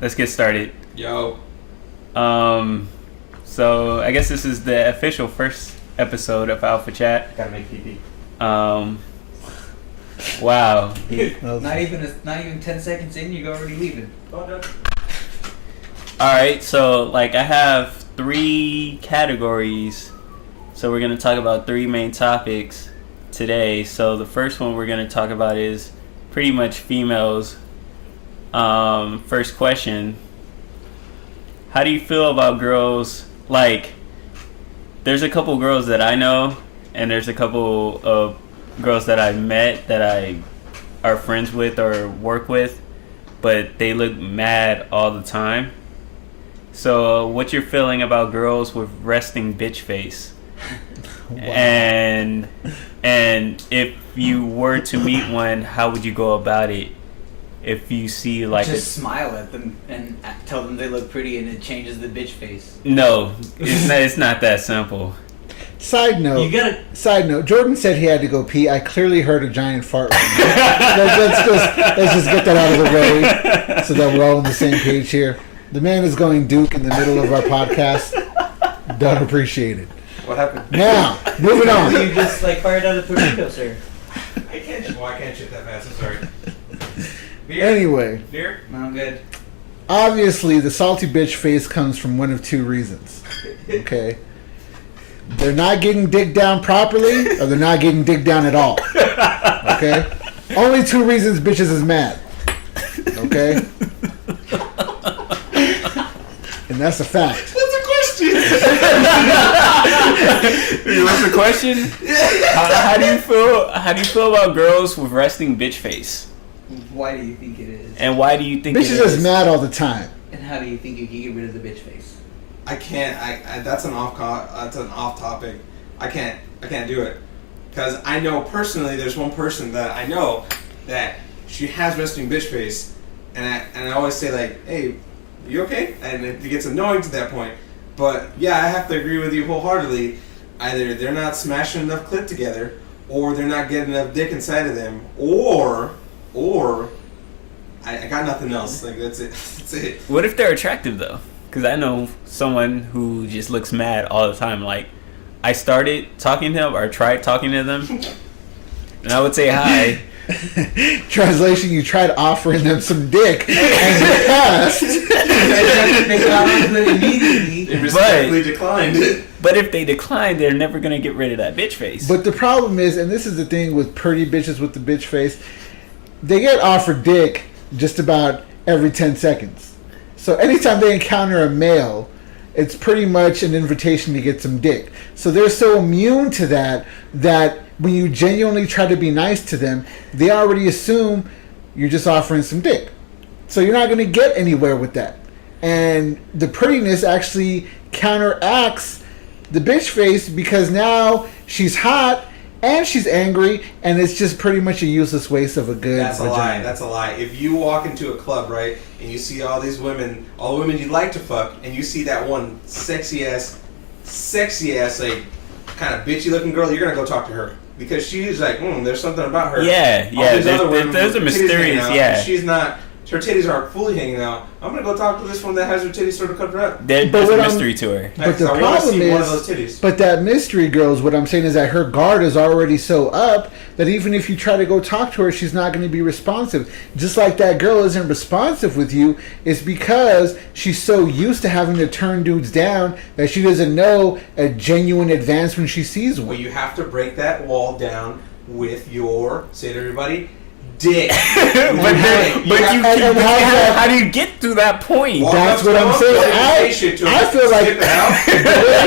let's get started. Yo. So I guess this is the official first episode of Alpha Chat. Gotta make PP. Wow. Not even 10 seconds in, you're already leaving. All right, so like I have 3 categories. So we're gonna talk about 3 main topics today. So the first one we're gonna talk about is pretty much females. First question: how do you feel about girls? Like, there's a couple girls that I know, and there's a couple of girls that I've met that I are friends with or work with, but they look mad all the time. So, what's your feeling about girls with resting bitch face? Wow. And if you were to meet one, how would you go about it? If you see like just smile at them and tell them they look pretty, and it changes the bitch face. No, it's not that simple. Side note. Jordan said he had to go pee. I clearly heard a giant fart. let's just get that out of the way so that we're all on the same page here. The man is going Duke in the middle of our podcast. Don't appreciate it. What happened? Now, moving on. You just fired out a tornado, sir. I can't shit that fast. I'm sorry. Beer? Anyway. Beer? No, I'm good. Obviously, the salty bitch face comes from one of 2 reasons. Okay? They're not getting digged down properly, or they're not getting digged down at all. Okay? Only 2 reasons bitches is mad. Okay? And that's a fact. What's the question? What's the question? How do you feel? How do you feel about girls with resting bitch face? Why do you think it is? And why do you think bitches it is? is mad all the time. And how do you think you can get rid of the bitch face? I can't. That's an off topic. I can't do it because I know personally. There's one person that I know that she has resting bitch face, and I always say like, "Hey, you okay?" And it gets annoying to that point. But yeah, I have to agree with you wholeheartedly. Either they're not smashing enough clit together, or they're not getting enough dick inside of them, or I got nothing else. Like that's it. That's it. What if they're attractive though? Because I know someone who just looks mad all the time. Like, I started talking to them or tried talking to them, and I would say hi. Translation: you tried offering them some dick, and they passed. They got onto it immediately. They respectfully declined. But if they decline, they're never gonna get rid of that bitch face. But the problem is, and this is the thing with pretty bitches with the bitch face, they get offered dick just about every 10 seconds. So anytime they encounter a male, it's pretty much an invitation to get some dick. So they're so immune to that when you genuinely try to be nice to them, they already assume you're just offering some dick. So you're not going to get anywhere with that. And the prettiness actually counteracts the bitch face because now she's hot and she's angry, and it's just pretty much a useless waste of a good vagina. That's a lie. If you walk into a club, right, and you see all these women, all the women you'd like to fuck, and you see that one sexy ass, like, kind of bitchy looking girl, you're gonna go talk to her because she's like, there's something about her. Yeah. There's a mysterious, She's not. Her titties aren't fully hanging out. I'm gonna go talk to this one that has her titties sort of covered up. There's a mystery to her. But the problem is, but that mystery girls, what I'm saying is that her guard is already so up that even if you try to go talk to her, she's not going to be responsive. Just like that girl isn't responsive with you, it's because she's so used to having to turn dudes down that she doesn't know a genuine advance when she sees one. Well, you have to break that wall down with your, say to everybody, dick. How do you get to that point? That's what I'm saying. I feel like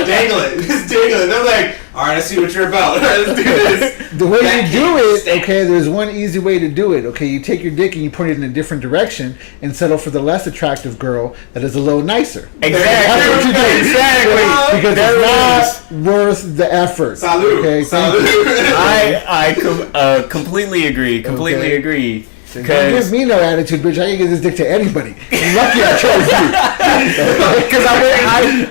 dangle it. Just dangle it. They're like, all right, I see what you're about. Let's do this. The way you do it, okay, there's one easy way to do it. Okay, you take your dick and you point it in a different direction and settle for the less attractive girl that is a little nicer. Exactly. That's what you do. Exactly. Because it's not worth the effort. Salud. Okay, I completely agree. Completely agree. Don't give me no attitude, bitch. I can give this dick to anybody. I'm lucky I chose you. Because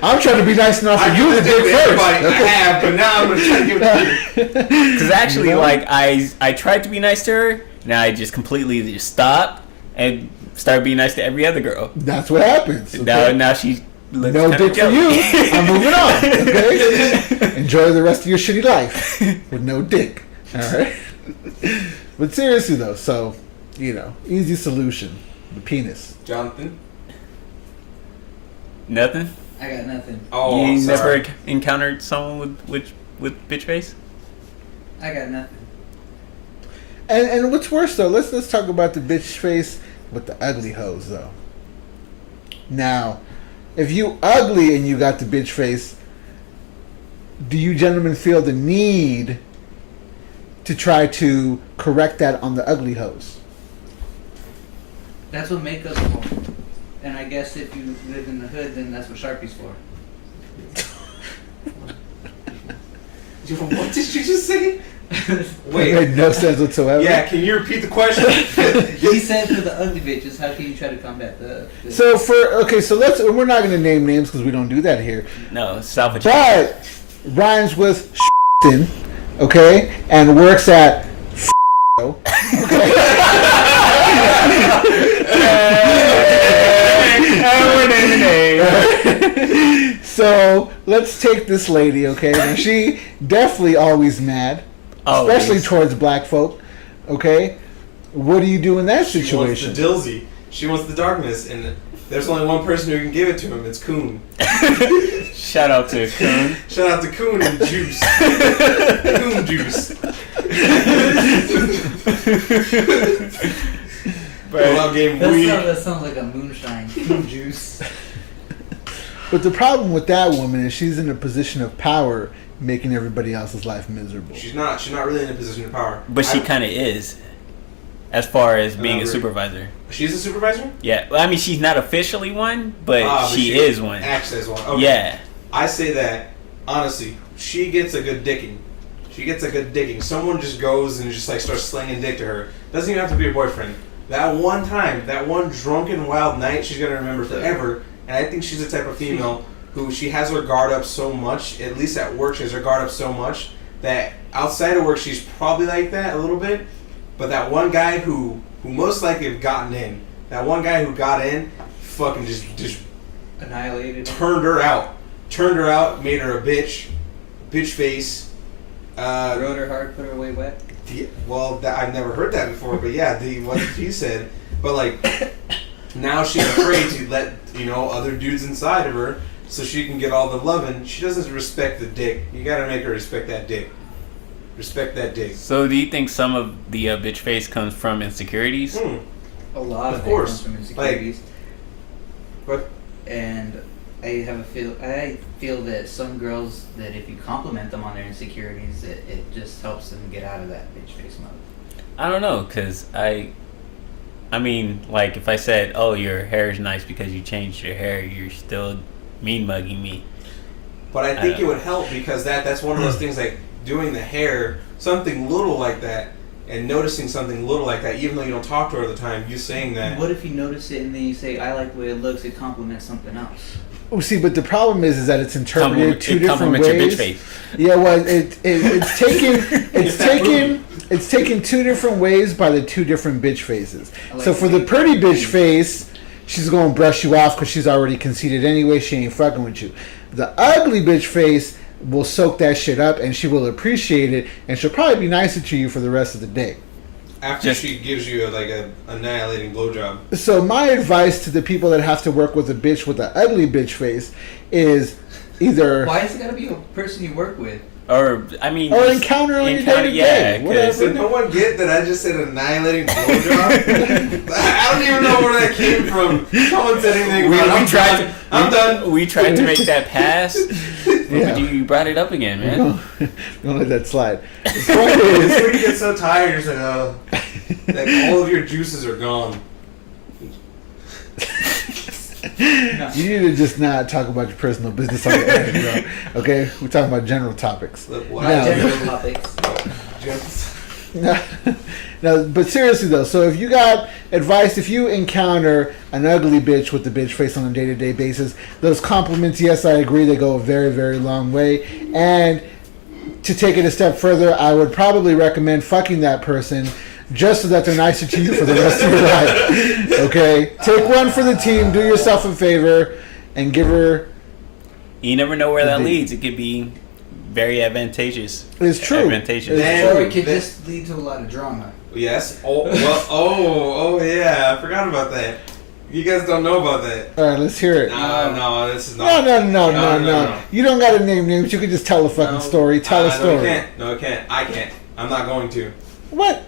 I'm trying to be nice enough for you to dick first. I have, but now I'm going to try to give it to you. Because actually, I tried to be nice to her, and I just completely just stopped and start being nice to every other girl. That's what happens. Okay? Now she looks no kinda dick for jelly. you. I'm moving on. Okay. Enjoy the rest of your shitty life with no dick. All right. But seriously though, so easy solution: the penis. Jonathan. Nothing. I got nothing. Oh, You I'm sorry. never encountered someone with bitch face? I got nothing. And what's worse though? Let's talk about the bitch face with the ugly hoes though. Now, if you ugly and you got the bitch face, do you gentlemen feel the need to try to correct that on the ugly hoes? That's what make us for. And I guess if you live in the hood, then that's what Sharpie's for. What did you just say? It Wait. made no sense whatsoever. Yeah, can you repeat the question? He said for the ugly bitches, how can you try to combat the So we're not going to name names because we don't do that here. No, salvage. But rhymes with okay, and works at okay. So let's take this lady, okay? Now she definitely always mad, especially Always. towards black folk, okay? What do you do in that She wants situation? the dilsey. She wants the darkness, and there's only one person who can give it to him. It's Coon. Shout out to Coon. Shout out to Coon and Juice. Coon Juice. Well, game that sounds like a moonshine juice. But the problem with that woman is she's in a position of power, making everybody else's life miserable. She's not really in a position of power. But she kind of is, as far as being a supervisor. She's a supervisor? Yeah. Well, I mean, she's not officially one, but she is one. Acts as one. Okay. Yeah. I say that, honestly, she gets a good dicking. She gets a good dicking. Someone just goes and just like starts slinging dick to her. Doesn't even have to be a boyfriend. That one time, that one drunken wild night, she's going to remember forever. And I think she's the type of female who she has her guard up so much, at least at work she has her guard up so much, that outside of work she's probably like that a little bit. But that one guy who most likely have gotten in, that one guy who got in, fucking just Annihilated. turned her out, made her a bitch face. Rode her hard, put her away wet. I've never heard that before, but yeah, what he said. But like, now she's afraid to let other dudes inside of her, so she can get all the loving. She doesn't respect the dick. You gotta make her respect that dick. Respect that dick. So, do you think some of the bitch face comes from insecurities? A lot Of of course. it comes from insecurities. But And I feel that some girls, that if you compliment them on their insecurities, it just helps them get out of that bitch face mode. I don't know, because I mean, like, if I said, oh, your hair is nice because you changed your hair, you're still mean mugging me. But I think it would help because that's one of those things, like doing the hair, something little like that, and noticing something little like that, even though you don't talk to her all the time, you saying that. What if you notice it and then you say, I like the way it looks, it complements something else? Oh, see, but the problem is that it's interpreted two different Your bitch ways. face. Yeah, well, it's taken two different ways by the two different bitch faces. Like So for the pretty bitch face, she's gonna brush you off because she's already conceited anyway. She ain't fucking with you. The ugly bitch face will soak that shit up and she will appreciate it, and she'll probably be nicer to you for the rest of the day. After she gives you a annihilating blowjob. So my advice to the people that have to work with a bitch with an ugly bitch face is either Why is it gotta be a person you work with? Or, I mean... or just encounter on your day to yeah, day. 'cause- Whatever. Did no one get that I just said annihilating blowjob? I don't even know where that came from. No one said anything about it. I'm done. We tried to make that pass, Yeah. but you brought it up again, man. Don't let that slide. The point is, It's when you get so tired, you're just like, oh. Like all of your juices are gone. No. you need to just not talk about your personal business on the air, bro. Okay? We're talking about general topics. Look, No. General topics. No, but seriously though, so if you got advice, if you encounter an ugly bitch with the bitch face on a day-to-day basis, those compliments, yes, I agree, they go a very, very long way. And to take it a step further, I would probably recommend fucking that person just so that they're nicer to you for the rest of your life. Okay, take one for the team. Do yourself a favor, and give her. You never know where that leads. It could be very advantageous. It's true. Advantageous. Or it could just lead to a lot of drama. Yes. Oh, well, oh, yeah. I forgot about that. You guys don't know about that. All right, let's hear it. No, this is not. No. You don't got to name names. You can just tell a fucking story. Tell a story. No, I can't. I can't. I'm not going to. What?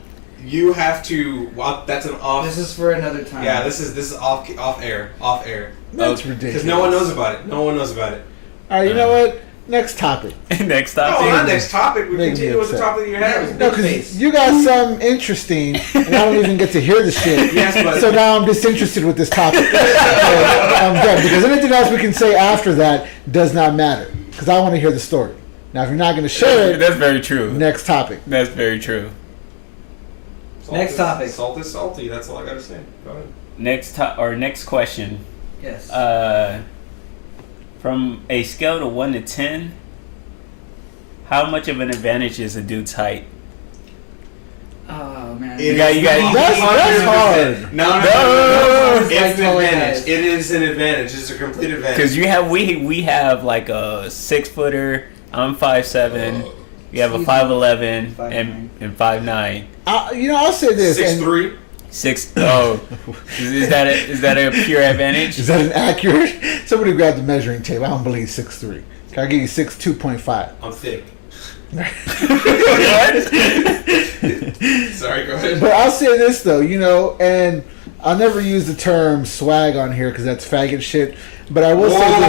You have to. Well, that's an off. This is for another time. Yeah, this is off air. Off air. That's ridiculous. Because no one knows about it. No one knows about it. All right, you know what? Next topic. Next topic. No, not next topic. We Make me continue with the upset. topic you have. No, because you got some interesting, and I don't even get to hear the shit. Yes, but So now I'm disinterested with this topic. So I'm done. Because anything else we can say after that does not matter. Because I want to hear the story. Now, if you're not going to share it, That's very true. next topic. That's very true. Next topic. Salt is salty. That's all I gotta say. Go ahead. Next question. Yes. From a scale to 1 to 10, how much of an advantage is a dude's height? Oh man. You got- That's hard. No. It's an advantage. It is an advantage. It's a complete advantage. Because we have like a 6-footer. I'm 5'7". You have a 5'11" and 5'9". I'll say this. 6'3". 6. Oh, is that a pure advantage? Is that an accurate? Somebody grab the measuring tape. I don't believe 6'3". Can I give you 6'2.5"? I'm thick. What? Sorry, go ahead. But I'll say this though, and I'll never use the term swag on here because that's faggot shit. But I will say this.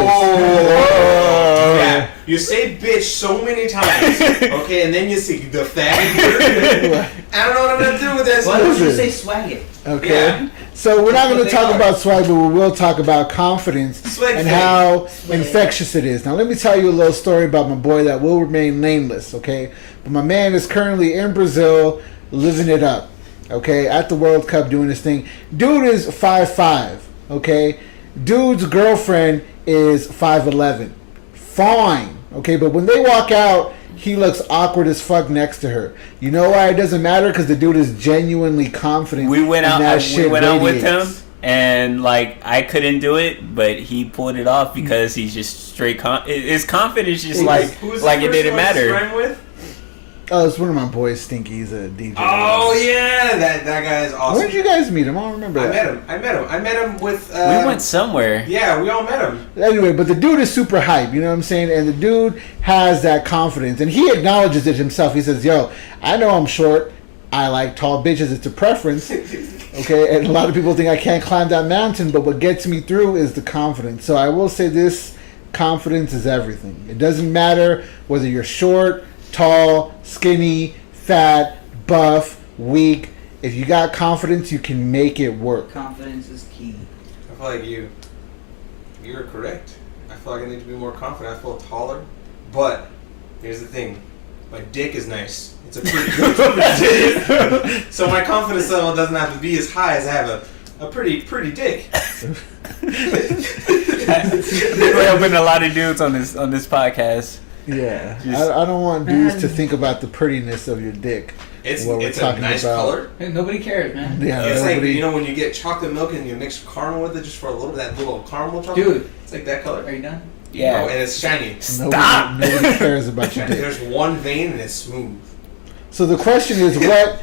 Yeah, you say bitch so many times, okay, and then you see the faggot. I don't know what I'm gonna do with this. Why don't you Listen. say swag it? Okay. Yeah. So we're not going to That's what talk they about swag, but we will talk about confidence Swag and thing. how Swag. infectious it is. Now, let me tell you a little story about my boy that will remain nameless, okay? But my man is currently in Brazil, living it up, okay? At the World Cup, doing his thing. Dude is 5'5", okay? Dude's girlfriend is 5'11". Fine, okay? But when they walk out, he looks awkward as fuck next to her. You know why it doesn't matter? Because the dude is genuinely confident. We went and out. that We shit went out with him, radiates. and like I couldn't do it, but he pulled it off because he's just straight. His confidence just Who's like the it first didn't one he's matter. friend with? Oh, it's one of my boys, Stinky. He's a DJ. Oh yeah, that guy is awesome. Where did you guys meet him? I don't remember. I that. met him with. We went somewhere. Yeah, we all met him. Anyway, but the dude is super hype, you know what I'm saying? And the dude has that confidence, and he acknowledges it himself. He says, "Yo, I know I'm short. I like tall bitches. It's a preference." Okay, and a lot of people think I can't climb that mountain, but what gets me through is the confidence. So I will say this: confidence is everything. It doesn't matter whether you're short, tall, skinny, fat, buff, weak. If you got confidence, you can make it work. Confidence is key. I feel like you're correct. I feel like I need to be more confident. I feel taller, but here's the thing: my dick is nice. It's a pretty good dick. So my confidence level doesn't have to be as high as I have a pretty dick. We're helping a lot of dudes on this podcast. Yeah, Just- I don't want dudes to think about the prettiness of your dick. It's What we're a talking nice about. color. Hey, nobody cares, man. Yeah, It's nobody- like when you get chocolate milk and you mix caramel with it just for a little that little caramel chocolate. Dude. It's like that color. Are you done? Yeah. No, and it's shiny. Stop. Nobody cares about your dick. There's one vein and it's smooth. So the question is, what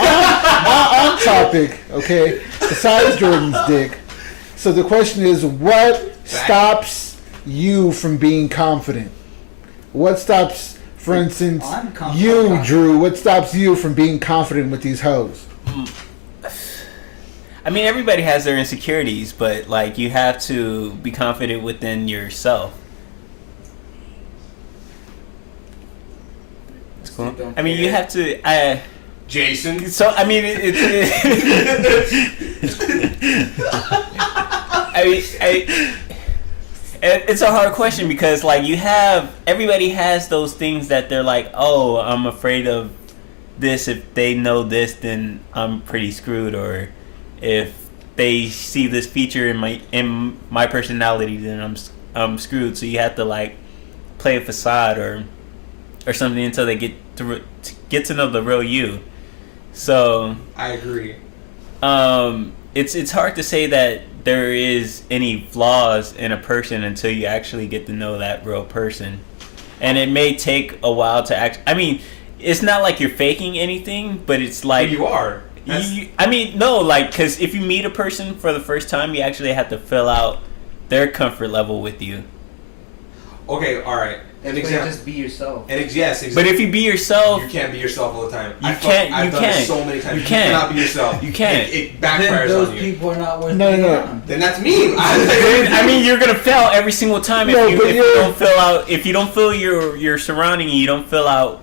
on topic? Okay, besides Jordan's dick. So the question is, what stops you from being confident? What stops, for instance, I'm confident. you, Drew? What stops you from being confident with these hoes? I mean, everybody has their insecurities, but like you have to be confident within yourself. It's cool. I mean, you have to. Jason. So I mean, it's a hard question because like everybody has those things that they're like, oh, I'm afraid of this. If they know this, then I'm pretty screwed. Or if they see this feature in my personality, then I'm screwed. So you have to like play a facade or something until they get to know the real you. So I agree. it's hard to say that there is any flaws in a person until you actually get to know that real person, and it may take a while to act. I mean, it's not like you're faking anything, but it's like you are. I mean, no, like, because if you meet a person for the first time, you actually have to fill out their comfort level with you. Okay, all right. An example. Just be yourself. Yes, exactly. But if you be yourself, you can't be yourself all the time. I've done it so many times. You cannot be yourself. You can't. It backfires then those on you. people are not worth No. around. Then that's me. I mean, you're gonna fail every single time if you don't fill your surrounding, you don't fill out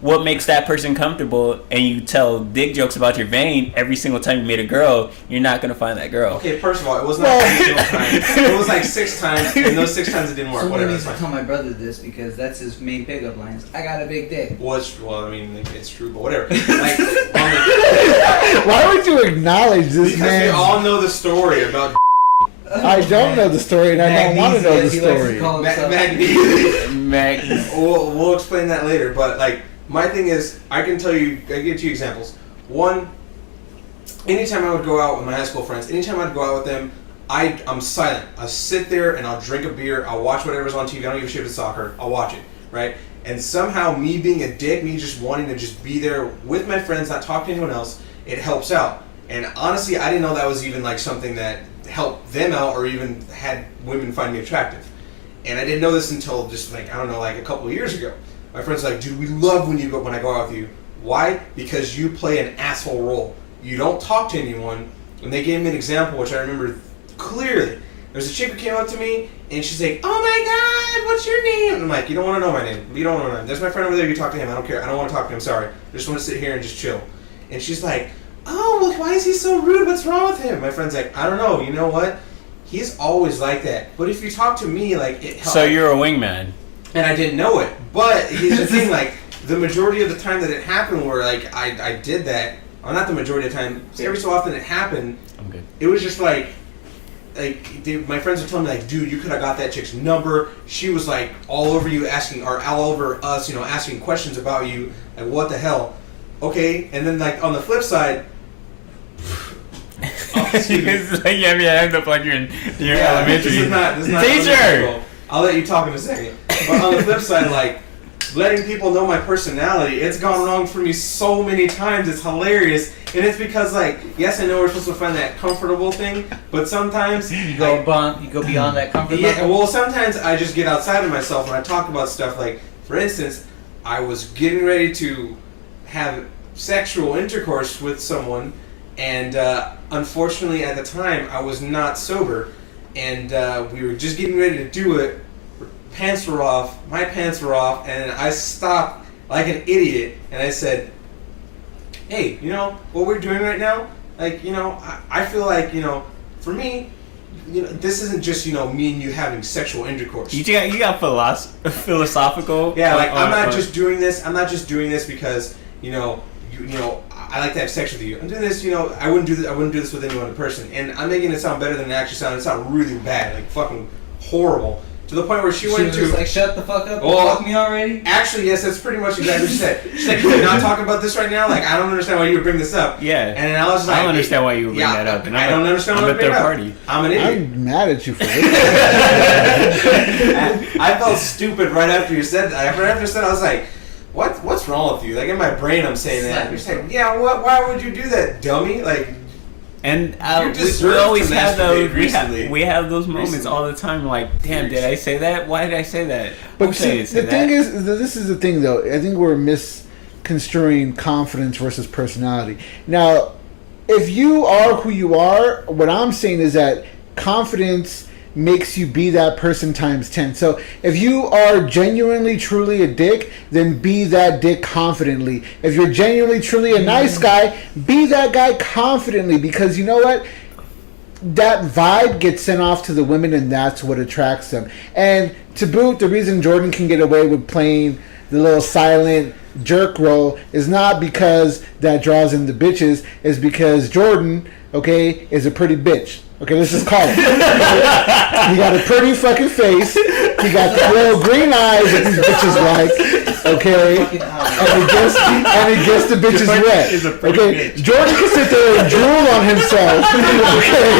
what makes that person comfortable, and you tell dick jokes about your vein every single time you meet a girl, you're not gonna find that girl. Okay, first of all, it was not every single time. It was like 6 times, and those 6 times it didn't work. Someone Whatever. needs to tell my brother this because that's his main pickup lines. I got a big dick. Well, I mean, it's true, but whatever. Like, Why would you acknowledge this because man? we all know the story about I don't know the story, and I don't want to know the story. Magnesium. We'll explain that later, but like. My thing is, I can give 2 examples. One, anytime I would go out with my high school friends, anytime I'd go out with them, I'm silent. I'll sit there and I'll drink a beer, I'll watch whatever's on TV, I don't give a shit if it's soccer, I'll watch it, right? And somehow me being a dick, me just wanting to just be there with my friends, not talk to anyone else, it helps out. And honestly, I didn't know that was even like something that helped them out or even had women find me attractive. And I didn't know this until just like, I don't know, like a couple of years ago. My friend's like, dude, we love when I go out with you. Why? Because you play an asshole role. You don't talk to anyone. And they gave me an example, which I remember clearly. There's a chick who came up to me, and she's like, oh my God, what's your name? And I'm like, you don't want to know my name. You don't want to know my name. There's my friend over there. You talk to him. I don't care. I don't want to talk to him. Sorry. I just want to sit here and just chill. And she's like, oh, well, why is he so rude? What's wrong with him? My friend's like, I don't know. You know what? He's always like that. But if you talk to me, like, it helps. So you're a wingman. And I didn't know it. But here's the thing, like, the majority of the time that it happened where, like, I did that, or not the majority of the time, every so often it happened, I'm good. It was just like my friends were telling me, like, dude, you could have got that chick's number. She was, like, all over you all over us, asking questions about you. Like, what the hell? Okay, and then, like, on the flip side... It's like you have your hand up like you're in elementary. This is not Teacher! I'll let you talk in a second. But on the flip side, like, letting people know my personality, it's gone wrong for me so many times. It's hilarious. And it's because, like, yes, I know we're supposed to find that comfortable thing, but sometimes... You go beyond that comfort level? Yeah, well, sometimes I just get outside of myself when I talk about stuff. Like, for instance, I was getting ready to have sexual intercourse with someone, and unfortunately at the time I was not sober. And we were just getting ready to do it. My pants were off, and I stopped like an idiot, and I said, hey, what we're doing right now? Like, I feel like, for me, this isn't just, me and you having sexual intercourse. You got philosophical? Yeah, like, I'm not just doing this because, I like to have sex with you. I'm doing this, I wouldn't do this with any other person. And I'm making it sound better than it actually sounds. It sounds really bad, like fucking horrible. To the point where she went to... was like, shut the fuck up, well, fuck me already? Actually, yes, that's pretty much exactly what she said. She's like, can we not talk about this right now? Like, I don't understand why you would bring this up. Yeah. And I was like... I don't understand why you would bring that up. And I don't understand why you bring it up. Party. I'm an idiot. I'm mad at you for this. I felt stupid right after you said that. Right after you said, I was like, what's wrong with you? Like, in my brain, I'm saying that. You're saying, yeah, why would you do that, dummy? Like... And we always have those. Recently. We have those moments all the time. Like, damn, did I say that? Why did I say that? But see, the thing is, this is the thing though. I think we're misconstruing confidence versus personality. Now, if you are who you are, what I'm saying is that confidence makes you be that person times 10. So if you are genuinely truly a dick, then be that dick confidently. If you're genuinely truly a nice guy, be that guy confidently, because you know what? That vibe gets sent off to the women, and that's what attracts them. And to boot, the reason Jordan can get away with playing the little silent jerk role is not because that draws in the bitches, is because Jordan, okay, is a pretty bitch. Okay, let's just call it. He got a pretty fucking face. He got the little green eyes that these bitches like. okay, Fucking and it gets the bitches Jordan wet. is a pretty Okay, bitch. Jordan can sit there and drool on himself. Okay,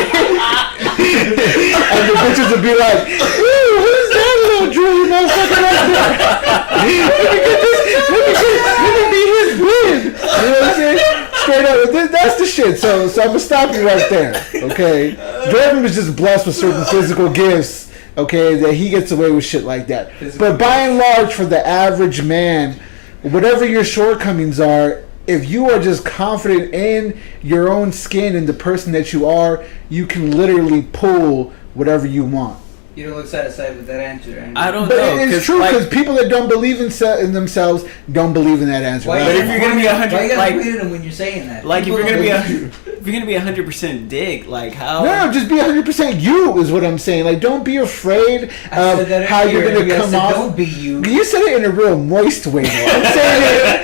and the bitches would be like, "Ooh, who's that little drooly motherfucker right there? Let me be his win." You know what I'm saying? Straight up, that's the shit. So I'm gonna stop you right there. Okay, Jordan was just blessed with certain physical gifts. Okay, that he gets away with shit like that. But by and large, for the average man, whatever your shortcomings are, if you are just confident in your own skin and the person that you are, you can literally pull whatever you want. You don't look satisfied with that answer. Andrew. I don't But know. it's true because people that don't believe in themselves don't believe in that answer. Why But you if you're gonna be 100, why you gotta like- agree with him when you're saying that? Like if People you're gonna be don't if you're gonna be 100% dick, like how? No, just be 100% you is what I'm saying. Like, don't be afraid I of said that how you're earlier. gonna I come said, off. Don't be you. You said it in a real moist way, though.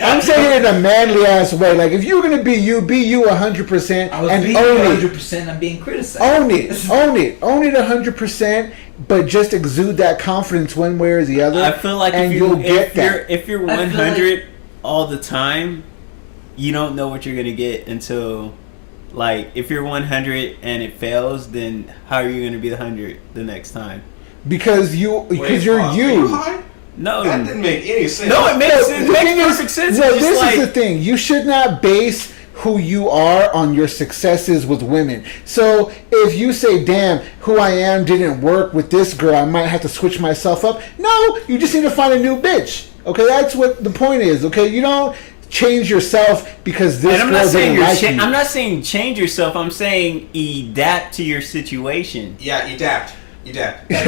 I'm saying it in a manly ass way. Like, if you're gonna be you 100% I was and being own it. 100%. I'm being criticized. Own it 100%. But just exude that confidence one way or the other. I feel like and if you'll get that. if you're I feel 100 all the time, you don't know what you're gonna get until, like, if you're 100 and it fails, then how are you gonna be the 100 the next time? Because you're you. high? No, That didn't make any sense. no, it makes The it makes thing perfect sense. No, It's just this like, is the thing. You should not base who you are on your successes with women. So if you say, damn, who I am didn't work with this girl, I might have to switch myself up. No, you just need to find a new bitch. Okay, that's what the point is. Okay, you don't change yourself because this and I'm girl not saying didn't like you. I'm not saying change yourself. I'm saying adapt to your situation. Yeah, adapt.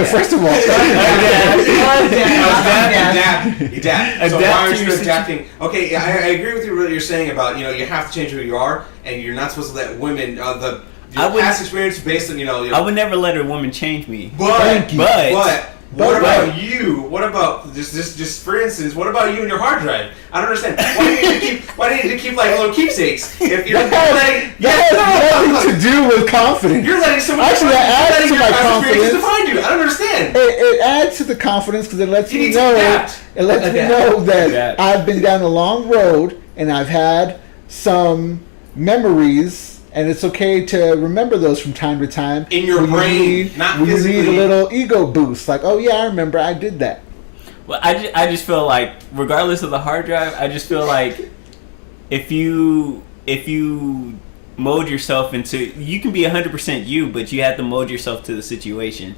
First of all, Adapt. So Adapt why are to you your adapting? Okay, yeah, I agree with you what you're saying about, you have to change who you are, and you're not supposed to let women, your past experience based on, I would never let a woman change me. Thank you. But what about you? What about just for instance? What about you and your hard drive? I don't understand. Why do you need to keep like little keepsakes? If you're that has nothing to do with confidence. you're letting someone Actually, that adds to your my past experiences confidence. define you. I don't understand. It adds to the confidence because it lets You me need to know. adapt. It lets me Adapt. know that Adapt. I've been down a long road and I've had some memories, and it's okay to remember those from time to time. In your when you brain, need- not when you need a physically. little ego boost. Like, oh yeah, I remember I did that. Well, I just feel like, regardless of the hard drive, I just feel like if you mold yourself into, you can be 100% you, but you have to mold yourself to the situation.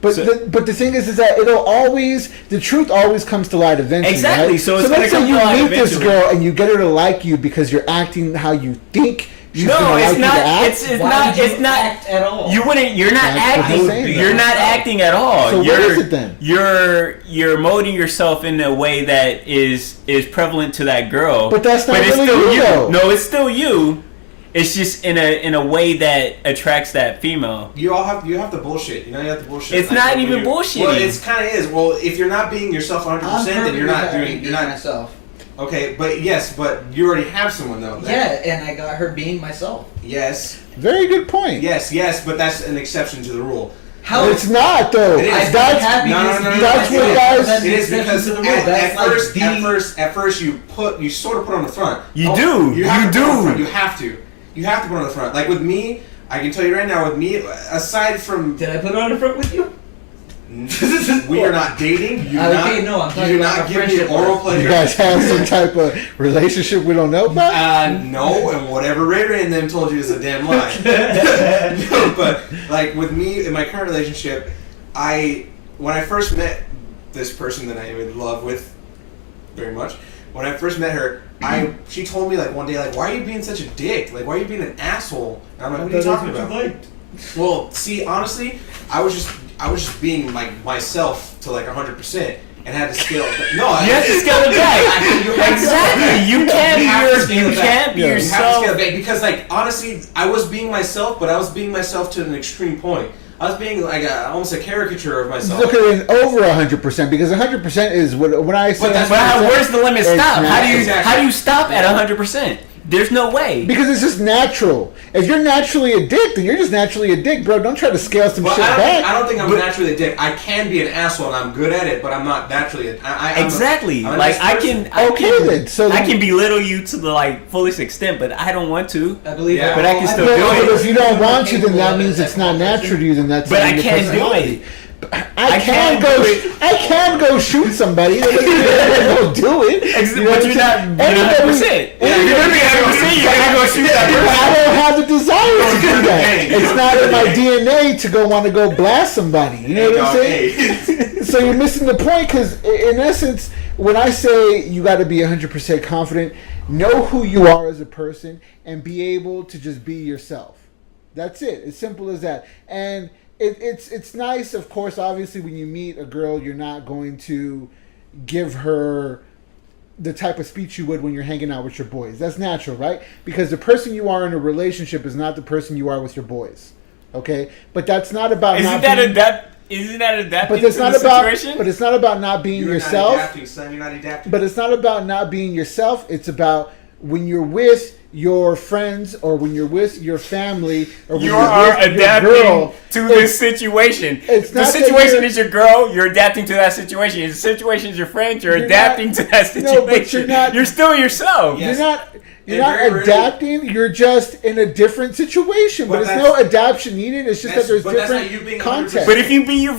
But So- the thing is that the truth always comes to light eventually. Exactly, Right? so it's let's gonna say come you to light meet this eventually. girl and you get her to like you because you're acting how you think she's No, gonna it's like not. you to act. It's Why not. would you It's not. act at all. You wouldn't. You're not That's what I'm acting. saying, You're though. not acting at all. So what you're, is it then? You're molding yourself in a way that is prevalent to that girl. But that's not it's really still you, though. No, it's still you. It's just in a way that attracts that female. You have to bullshit. You have to bullshit. It's not when even you- bullshitting. Well, it's kind of is. Well, if you're not being yourself 100%, then you're not doing. You're not myself. okay. But yes, but you already have someone though. Yeah, and I got her being myself. Yes. Very good point. Yes, but that's an exception to the rule. How It's not though. It is. I'm That's happy No, to no, be no, that's no, what no, guys- That's It is the because exception to the rule. That's like at first you sort of put on the front. You do. You have You to put on the do. front. You have to put on the front. Like with me, I can tell you right now. With me, aside from Did I put her on the front with you? we are not dating. You do Okay, not, no, I'm you talking do about not our give me friendship oral was. pleasure. You guys have some type of relationship we don't know about? No, and whatever Ray Ray and them told you is a damn lie. No, but like with me in my current relationship, when I first met this person that I am in love with very much, when I first met her, she told me like one day, like, why are you being such a dick? Like, why are you being an asshole? And I'm like, what are you talking about? Well, see, honestly, I was just being like myself to like 100%, and had to scale. No, You have to scale it back. You have to scale it back. Exactly. You You can't be You have to yourself. scale it back because, like, honestly, I was being myself, but I was being myself to an extreme point. I was being like almost a caricature of myself. Look at it over 100% because 100% is when I say. But that's 100%, Where's the limit it's stop? not- How do you Exactly. how do you stop at 100%? There's no way. Because it's just natural. If you're naturally a dick, then you're just naturally a dick, bro. Don't try to scale some shit back. I don't think I'm naturally a dick. I can be an asshole and I'm good at it, but I'm not naturally. Exactly. I'm a like nice I then can belittle you to the like fullest extent, but I don't want to. I believe Yeah. that. But I can still But do it. if you don't want to, then that means it's not natural to you. Then that's But not I your can't do personality. it. I can go shoot somebody. That doesn't mean I go do it. But what you're I'm not saying? 100%. You're gonna be 100%. You're gonna go shoot that person. I don't have the desire to do that. It's not in my DNA to want to go blast somebody. You know what I'm saying? So you're missing the point, because in essence, when I say you got to be 100% confident, know who you are as a person and be able to just be yourself. That's it. As simple as that. And it's nice, of course, obviously, when you meet a girl, you're not going to give her the type of speech you would when you're hanging out with your boys. That's natural, right? Because the person you are in a relationship is not the person you are with your boys. Okay? But that's not about Isn't that adapting to the situation? But it's not about not being yourself. You're not adapting, son. You're not adapting. But it's not about not being yourself. It's about when you're with your friends or when you're with your family or when You you're are with your adapting girl to this situation. it's The not that situation you're- is your girl. You're adapting to that situation. If the situation is your friends. You're You're adapting not- to that situation. no, but you're not- You're still yourself. Yes. You're not very rarely- adapting. You're just in a different situation. But But there's no adaptation needed. It's just that there's But that's not you different being context. But if you be your,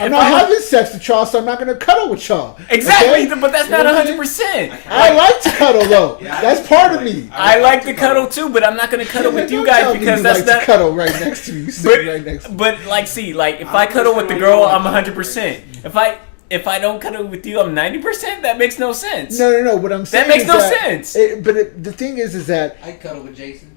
I'm not having sex with y'all, so I'm not going to cuddle with y'all. exactly, okay? but that's You know not what I'm 100%. I like to cuddle though. Yeah, That's part of me. I like to cuddle too, but I'm not gonna cuddle with you Don't guys tell me because you that's like not. to cuddle right next to me. You sit right next to me. But like, see, like if I cuddle with the girl, I'm 100%. If I don't cuddle with you, I'm 90%. That makes no sense. No. What I'm saying That makes is no that sense. The thing is that I cuddle with Jason.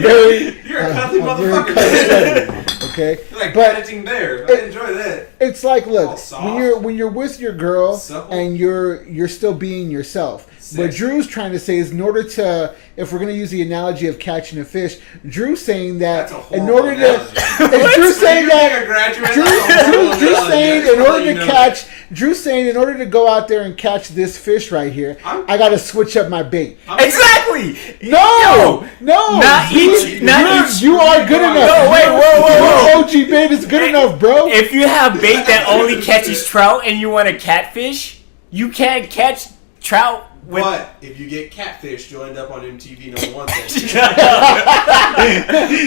very, You're a cuddly very motherfucker. cuddly, okay? You're like But parenting bear. I enjoy that. it's like, All look, soft. when you're with your girl Supple. and you're still being yourself. What Sexy. Drew's trying to say is, in order to, if we're going to use the analogy of catching a fish, Drew's saying that That's a in horrible order to, analogy. if Drew's saying You being that a graduate, Drew's that's a horrible saying analogy. in I just order wanna to let you know catch, Drew's saying in order to go out there and catch this fish right here, I got to switch up my bait. Exactly. No, no, Not dude, each- not each- You are good enough. No, wait, whoa. Your OG bait is good enough, bro. If you have bait that only catches trout and you want to catfish, you can't catch trout with. But if you get catfish, you'll end up on MTV #1 section.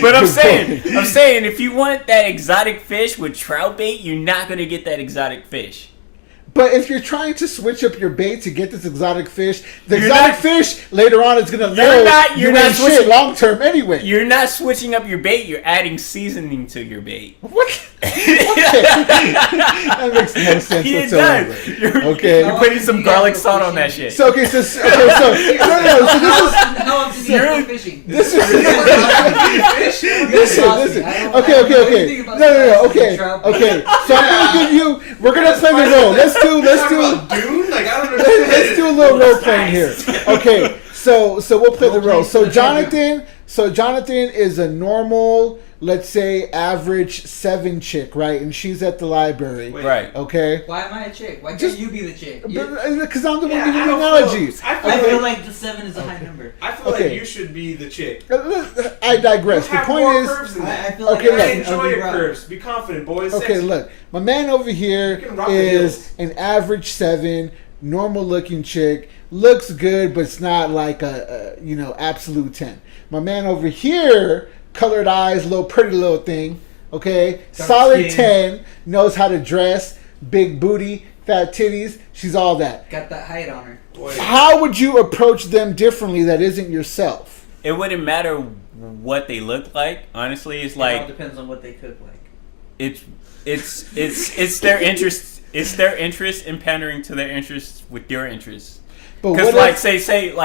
But I'm saying, if you want that exotic fish with trout bait, you're not gonna get that exotic fish. But if you're trying to switch up your bait to get this exotic fish, the You're exotic not- fish later on is gonna You're know not- you're you not ain't shit switching- long term anyway. You're not switching up your bait. You're adding seasoning to your bait. What? That makes no sense It whatsoever. does. You're, Okay. You're putting some garlic salt on that shit. So no. So this is How often do you You're- go fishing? this is. Listen. Listen. Okay. No. Okay. So I'm gonna give you. We're gonna play the role. Let's do. Dune? Like, I don't understand. Let's do a little role playing here. Okay. So we'll play the role. So Jonathan is a normal, let's say, average 7 chick, right? And she's at the library. Wait. Right. Okay. Why am I a chick? Why can't Just- you be the chick? Because I'm the one Yeah, giving I you don't analogies. feel- I feel like the 7 is a high number. I feel Okay. like you should be the chick. I digress. You The have point more is, curves than that. I feel like Okay, I look. enjoy I'll be your right. curves. Be confident, boys. okay, Sexy. look, my man over here You can rock the is heels. an average 7, normal looking chick, looks good, but it's not like a absolute 10. My man over here, colored eyes, pretty little thing, okay, Dark solid skin. 10, knows how to dress, big booty, fat titties, she's all that. Got that height on her. Boy. How would you approach them differently that isn't yourself? It wouldn't matter what they look like. Honestly, it's It all like depends on what they cook like. it's their interest. It's their interest in pandering to their interests with your interests. But Because what like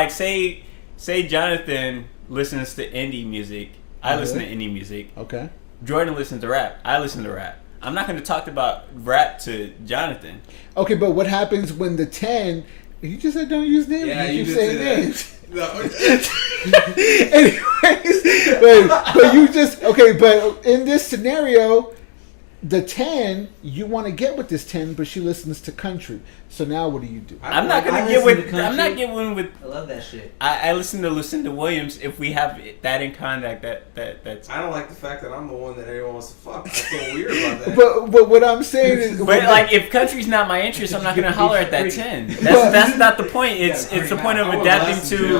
if, say Jonathan listens to indie music. I listen to Okay. indie music. okay. Jordan listens to rap. I listen to rap. I'm not going to talk about rap to Jonathan. Okay, but what happens when the 10, you just said don't use names, Yeah, you you keep did saying say that. names. No. Anyways, but you just okay. But in this scenario, the 10 you want to get with this 10, but she listens to country. So now what do you do? I'm not gonna I get listen to with. I'm country. not getting with. I love that shit. I listen to Lucinda Williams if we have that in contact. That's. I don't like the fact that I'm the one that everyone wants to fuck. I feel weird about that. But what I'm saying is, But like, if country's not my interest, I'm not gonna holler at that 10. That's not the point. It's the point of adapting to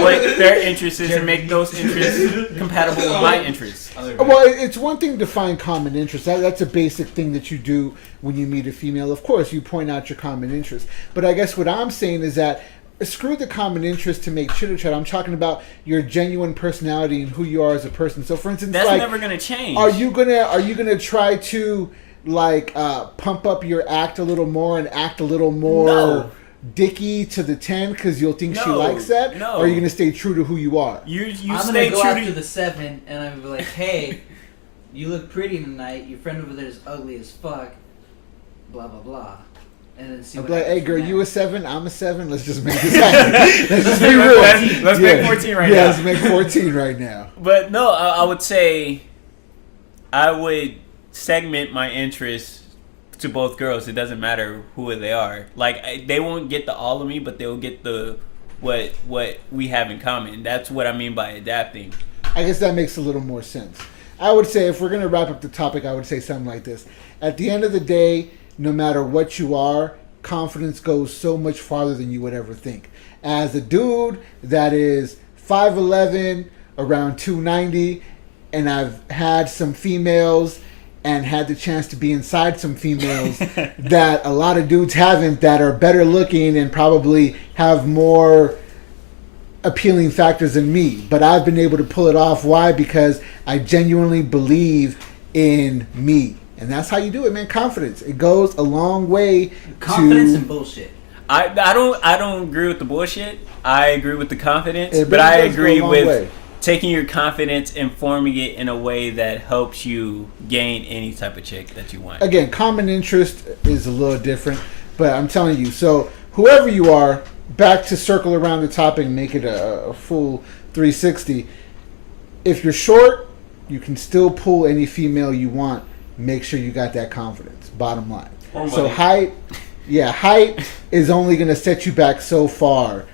what their interest is and make those interests compatible with my interests. well, it's one thing to find common interests. That's a basic thing that you do when you meet a female. Of course, you point out your common interests. But I guess what I'm saying is that screw the common interest to make chitter chat. I'm talking about your genuine personality and who you are as a person. So, for instance, That's like, never gonna change. Are you gonna try to like pump up your act a little more and act a little more No. dicky to the 10 because you'll think she No, likes that? no. Or are you gonna stay true to who you are? You I'm stay gonna go true after to. the 7 and I'm gonna be like, hey, you look pretty tonight. Your friend over there is ugly as fuck. Blah blah blah. And then see I'm what like, hey happens girl, from you there. a 7, I'm a 7. Let's just make this happen. Let's just be real. Let's make 14 right yeah, now. let's make 14 right now. But no, I would say I would segment my interests to both girls. It doesn't matter who they are. Like they won't get the all of me, but they'll get the what we have in common. That's what I mean by adapting. I guess that makes a little more sense. I would say if we're going to wrap up the topic, I would say something like this. At the end of the day, no matter what you are, confidence goes so much farther than you would ever think. As a dude that is 5'11", around 290, and I've had some females and had the chance to be inside some females that a lot of dudes haven't, that are better looking and probably have more appealing factors than me. But I've been able to pull it off. Why? Because I genuinely believe in me. And that's how you do it, man. Confidence. It goes a long way. Confidence to, and bullshit. I don't agree with the bullshit. I agree with the confidence, It but really I does go a agree long with way. taking your confidence and forming it in a way that helps you gain any type of chick that you want. Again, common interest is a little different, but I'm telling you. So whoever you are, back to circle around the topic and make it a full 360. If you're short, you can still pull any female you want. Make sure you got that confidence. Bottom line. So height is only going to set you back so far.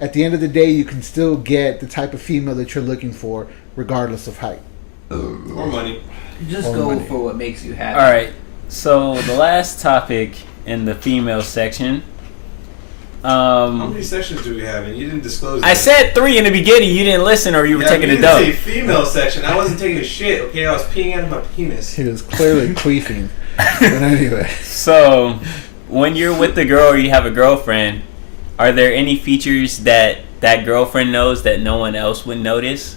At the end of the day, you can still get the type of female that you're looking for, regardless of height. Or money. Just Or go money. for what makes you happy. All right. So the last topic in the female section. How many sections do we have? And you didn't disclose. I that. said 3 in the beginning. You didn't listen, or you were taking you a didn't say dump. female section. I wasn't taking a shit. Okay, I was peeing out of my penis. He was clearly queefing. But anyway. So, when you're with the girl or you have a girlfriend, are there any features that girlfriend knows that no one else would notice?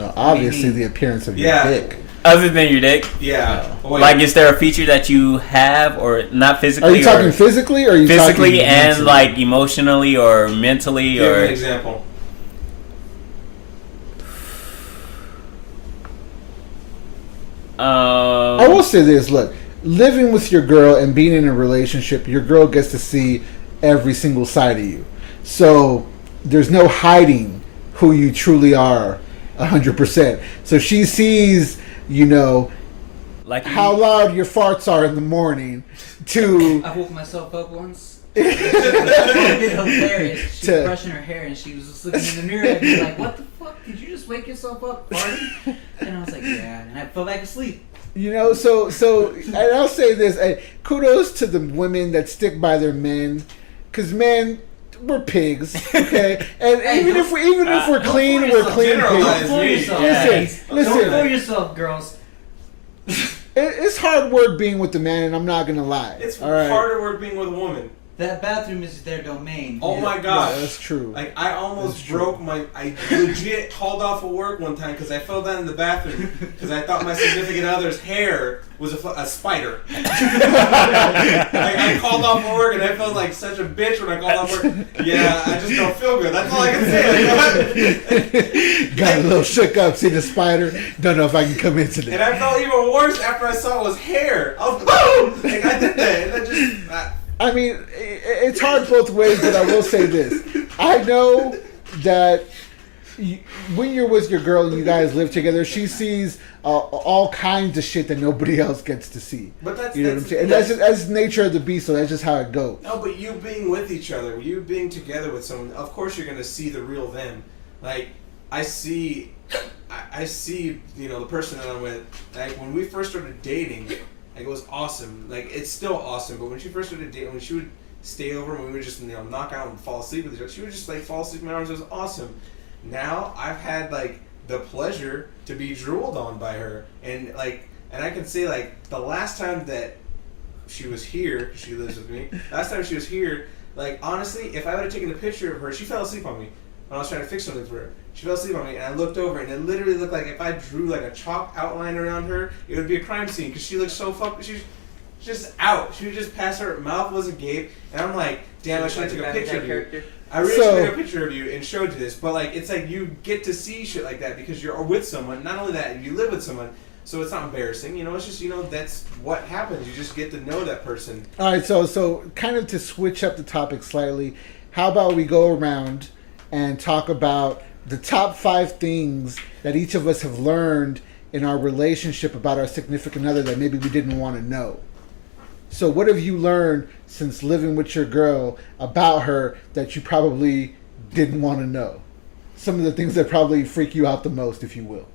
Obviously, the appearance of your dick. Other than your dick? Yeah. Oh. Wait. Like, is there a feature that you have, or not physically? Are you talking or physically, or are you physically talking and mentally? like emotionally or mentally? Give or an example. I will say this: look, living with your girl and being in a relationship, your girl gets to see every single side of you. So there's no hiding who you truly are, 100%. So she sees, like how loud your farts are in the morning. To I woke myself up once. It was hilarious. She To- was brushing her hair and she was just looking in the mirror at me like, "What the fuck? Did you just wake yourself up, farting?" And I was like, "Yeah," and I fell back asleep. so and I'll say this: kudos to the women that stick by their men, because men, we're pigs, okay? And Hey, even if we're don't clean, fool we're yourself. clean Generalize. pigs. Don't fool yourself. Listen, Don't fool listen. yourself, girls. It's hard work being with the man, and I'm not gonna lie. It's all right? harder work being with a woman. That bathroom is their domain. Oh my Yeah, gosh. that's true. Like, I almost That's true. broke my... I legit called off of work one time because I fell down in the bathroom because I thought my significant other's hair was a spider. Like, I called off of work and I felt like such a bitch when I called off work. Yeah, I just don't feel good. That's all I can say. Like, Got a little shook up, see the spider. Don't know if I can come in and today. I felt even worse after I saw it was hair. I was boom! Like, I did that. And I just... I mean, it's hard both ways, but I will say this. I know that when you're with your girl and you guys live together, she sees all kinds of shit that nobody else gets to see. But that's you know what I'm saying. And that's the nature of the beast. So that's just how it goes. No, but you being with each other, you being together with someone, of course you're gonna see the real them. Like I see, the person that I'm with. Like when we first started dating, like it was awesome. Like it's still awesome. But when she first started dating, when she would stay over, when we would just knock out and fall asleep with each other, she would just like fall asleep in my arms. It was awesome. Now I've had like the pleasure to be drooled on by her, and I can say like the last time that she was here, she lives with me. Last time she was here, like honestly, if I would have taken a picture of her, she fell asleep on me when I was trying to fix something for her. She fell asleep on me, and I looked over, and it literally looked like if I drew like a chalk outline around her, it would be a crime scene because she looked so she's just out. She would just pass her mouth wasn't gape, and I'm like, damn, I should have took a picture of you. I really should take a picture of you and showed you this, but like it's like you get to see shit like that because you're with someone. Not only that, you live with someone, so it's not embarrassing. It's just that's what happens. You just get to know that person. All right, so kind of to switch up the topic slightly, how about we go around and talk about the top 5 things that each of us have learned in our relationship about our significant other that maybe we didn't want to know. So what have you learned since living with your girl about her that you probably didn't want to know? Some of the things that probably freak you out the most, if you will.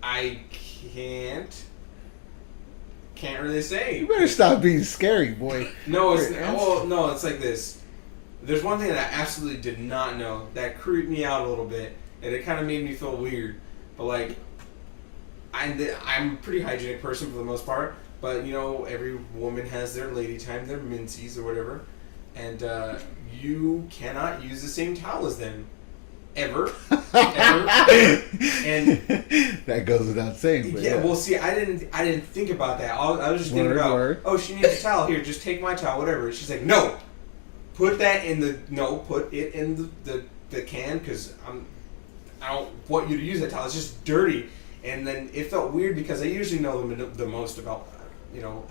I can't really say. You better stop being scary, boy. No, it's like this. There's one thing that I absolutely did not know that creeped me out a little bit, and it kind of made me feel weird. But like, I'm a pretty hygienic person for the most part, but every woman has their lady time, their mincies or whatever, and you cannot use the same towel as them. Ever. And that goes without saying. But yeah, well, see, I didn't think about that. I was just thinking about, oh, she needs a towel. Here, just take my towel, whatever. She's like, no, put it in the can because I don't want you to use that towel. It's just dirty. And then it felt weird because I usually know the most about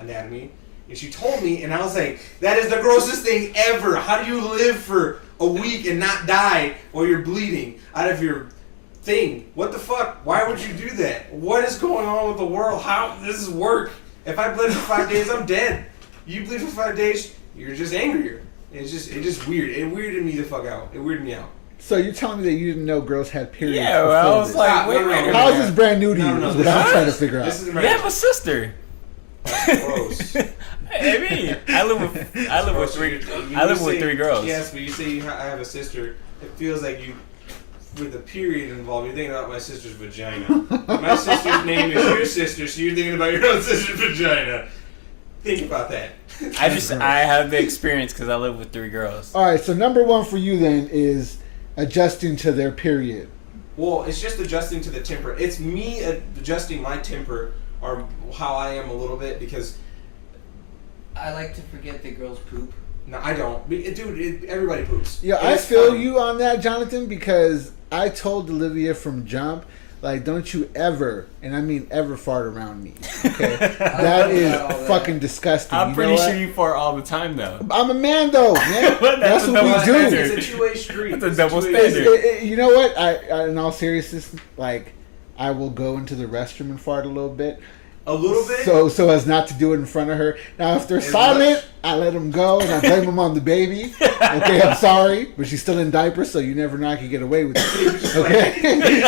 anatomy. And she told me, and I was like, that is the grossest thing ever. How do you live for a week and not die while you're bleeding out of your thing? What the fuck? Why would you do that? What is going on with the world? How does this work? If I bled for 5 days, I'm dead. You bleed for 5 days, you're just angrier. It's just weird. It weirded me the fuck out. It weirded me out. So you're telling me that you didn't know girls had periods? Yeah, well, I was like, wait a minute. How is this brand new to you? No, is what I'm trying to figure out. You have a sister. That's gross. I live with three girls. Yes, but you say I have a sister. It feels like you, with a period involved, you're thinking about my sister's vagina. My sister's name is your sister, so you're thinking about your own sister's vagina. Think about that. I have the experience because I live with 3 girls. All right, so number 1 for you then is adjusting to their period. Well, it's just adjusting to the temper. It's me adjusting my temper or how I am a little bit because I like to forget that girls poop. No, I don't. Dude, everybody poops. Yeah, I feel you on that, Jonathan, because I told Olivia from jump, like, don't you ever, and I mean ever, fart around me. Okay? That is fucking disgusting. I'm pretty sure you fart all the time, though. I'm a man, though, man. That's what we do. It's a two-way street. That's a double standard. You know what? I, in all seriousness, like, I will go into the restroom and fart a little bit. A little bit? So as not to do it in front of her. Now, if they're silent, I let them go, and I blame them on the baby. Okay, I'm sorry, but she's still in diapers, so you never know I can get away with it. Okay?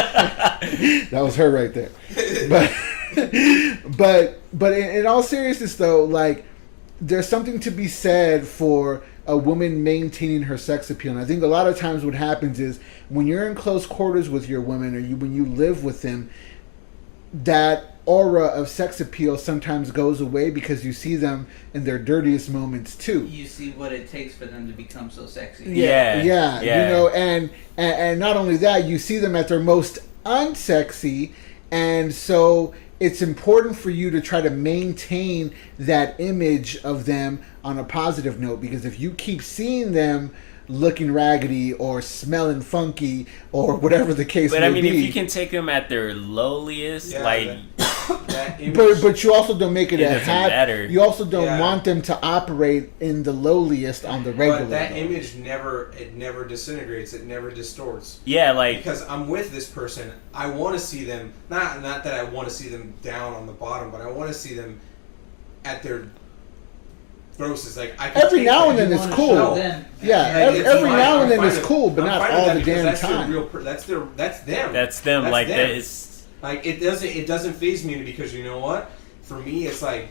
That was her right there. But in all seriousness, though, like, there's something to be said for a woman maintaining her sex appeal. And I think a lot of times what happens is when you're in close quarters with your women or when you live with them, that aura of sex appeal sometimes goes away because you see them in their dirtiest moments too. You see what it takes for them to become so sexy. Yeah. You know, and not only that, you see them at their most unsexy, and so it's important for you to try to maintain that image of them on a positive note, because if you keep seeing them looking raggedy or smelling funky or whatever the case may be. But I mean, if you can take them at their lowliest, that image. But you also don't make it, It a doesn't habit. matter. You also don't Yeah. want them to operate in the lowliest on the regular. But that though. image never disintegrates. It never distorts. Yeah, like Because I'm with this person, I want to see them. Not that I want to see them down on the bottom, but I want to see them at their grossest. Like I can Every take now that. and then You it's wanna cool. show them. Yeah, Like, it's every fine. now and I'm then fine it's with- cool, but I'm not fine all with the that because damn that's their time. real that's them. that's them. That's Like them. that is. Like it doesn't phase me because you know what? For me, it's like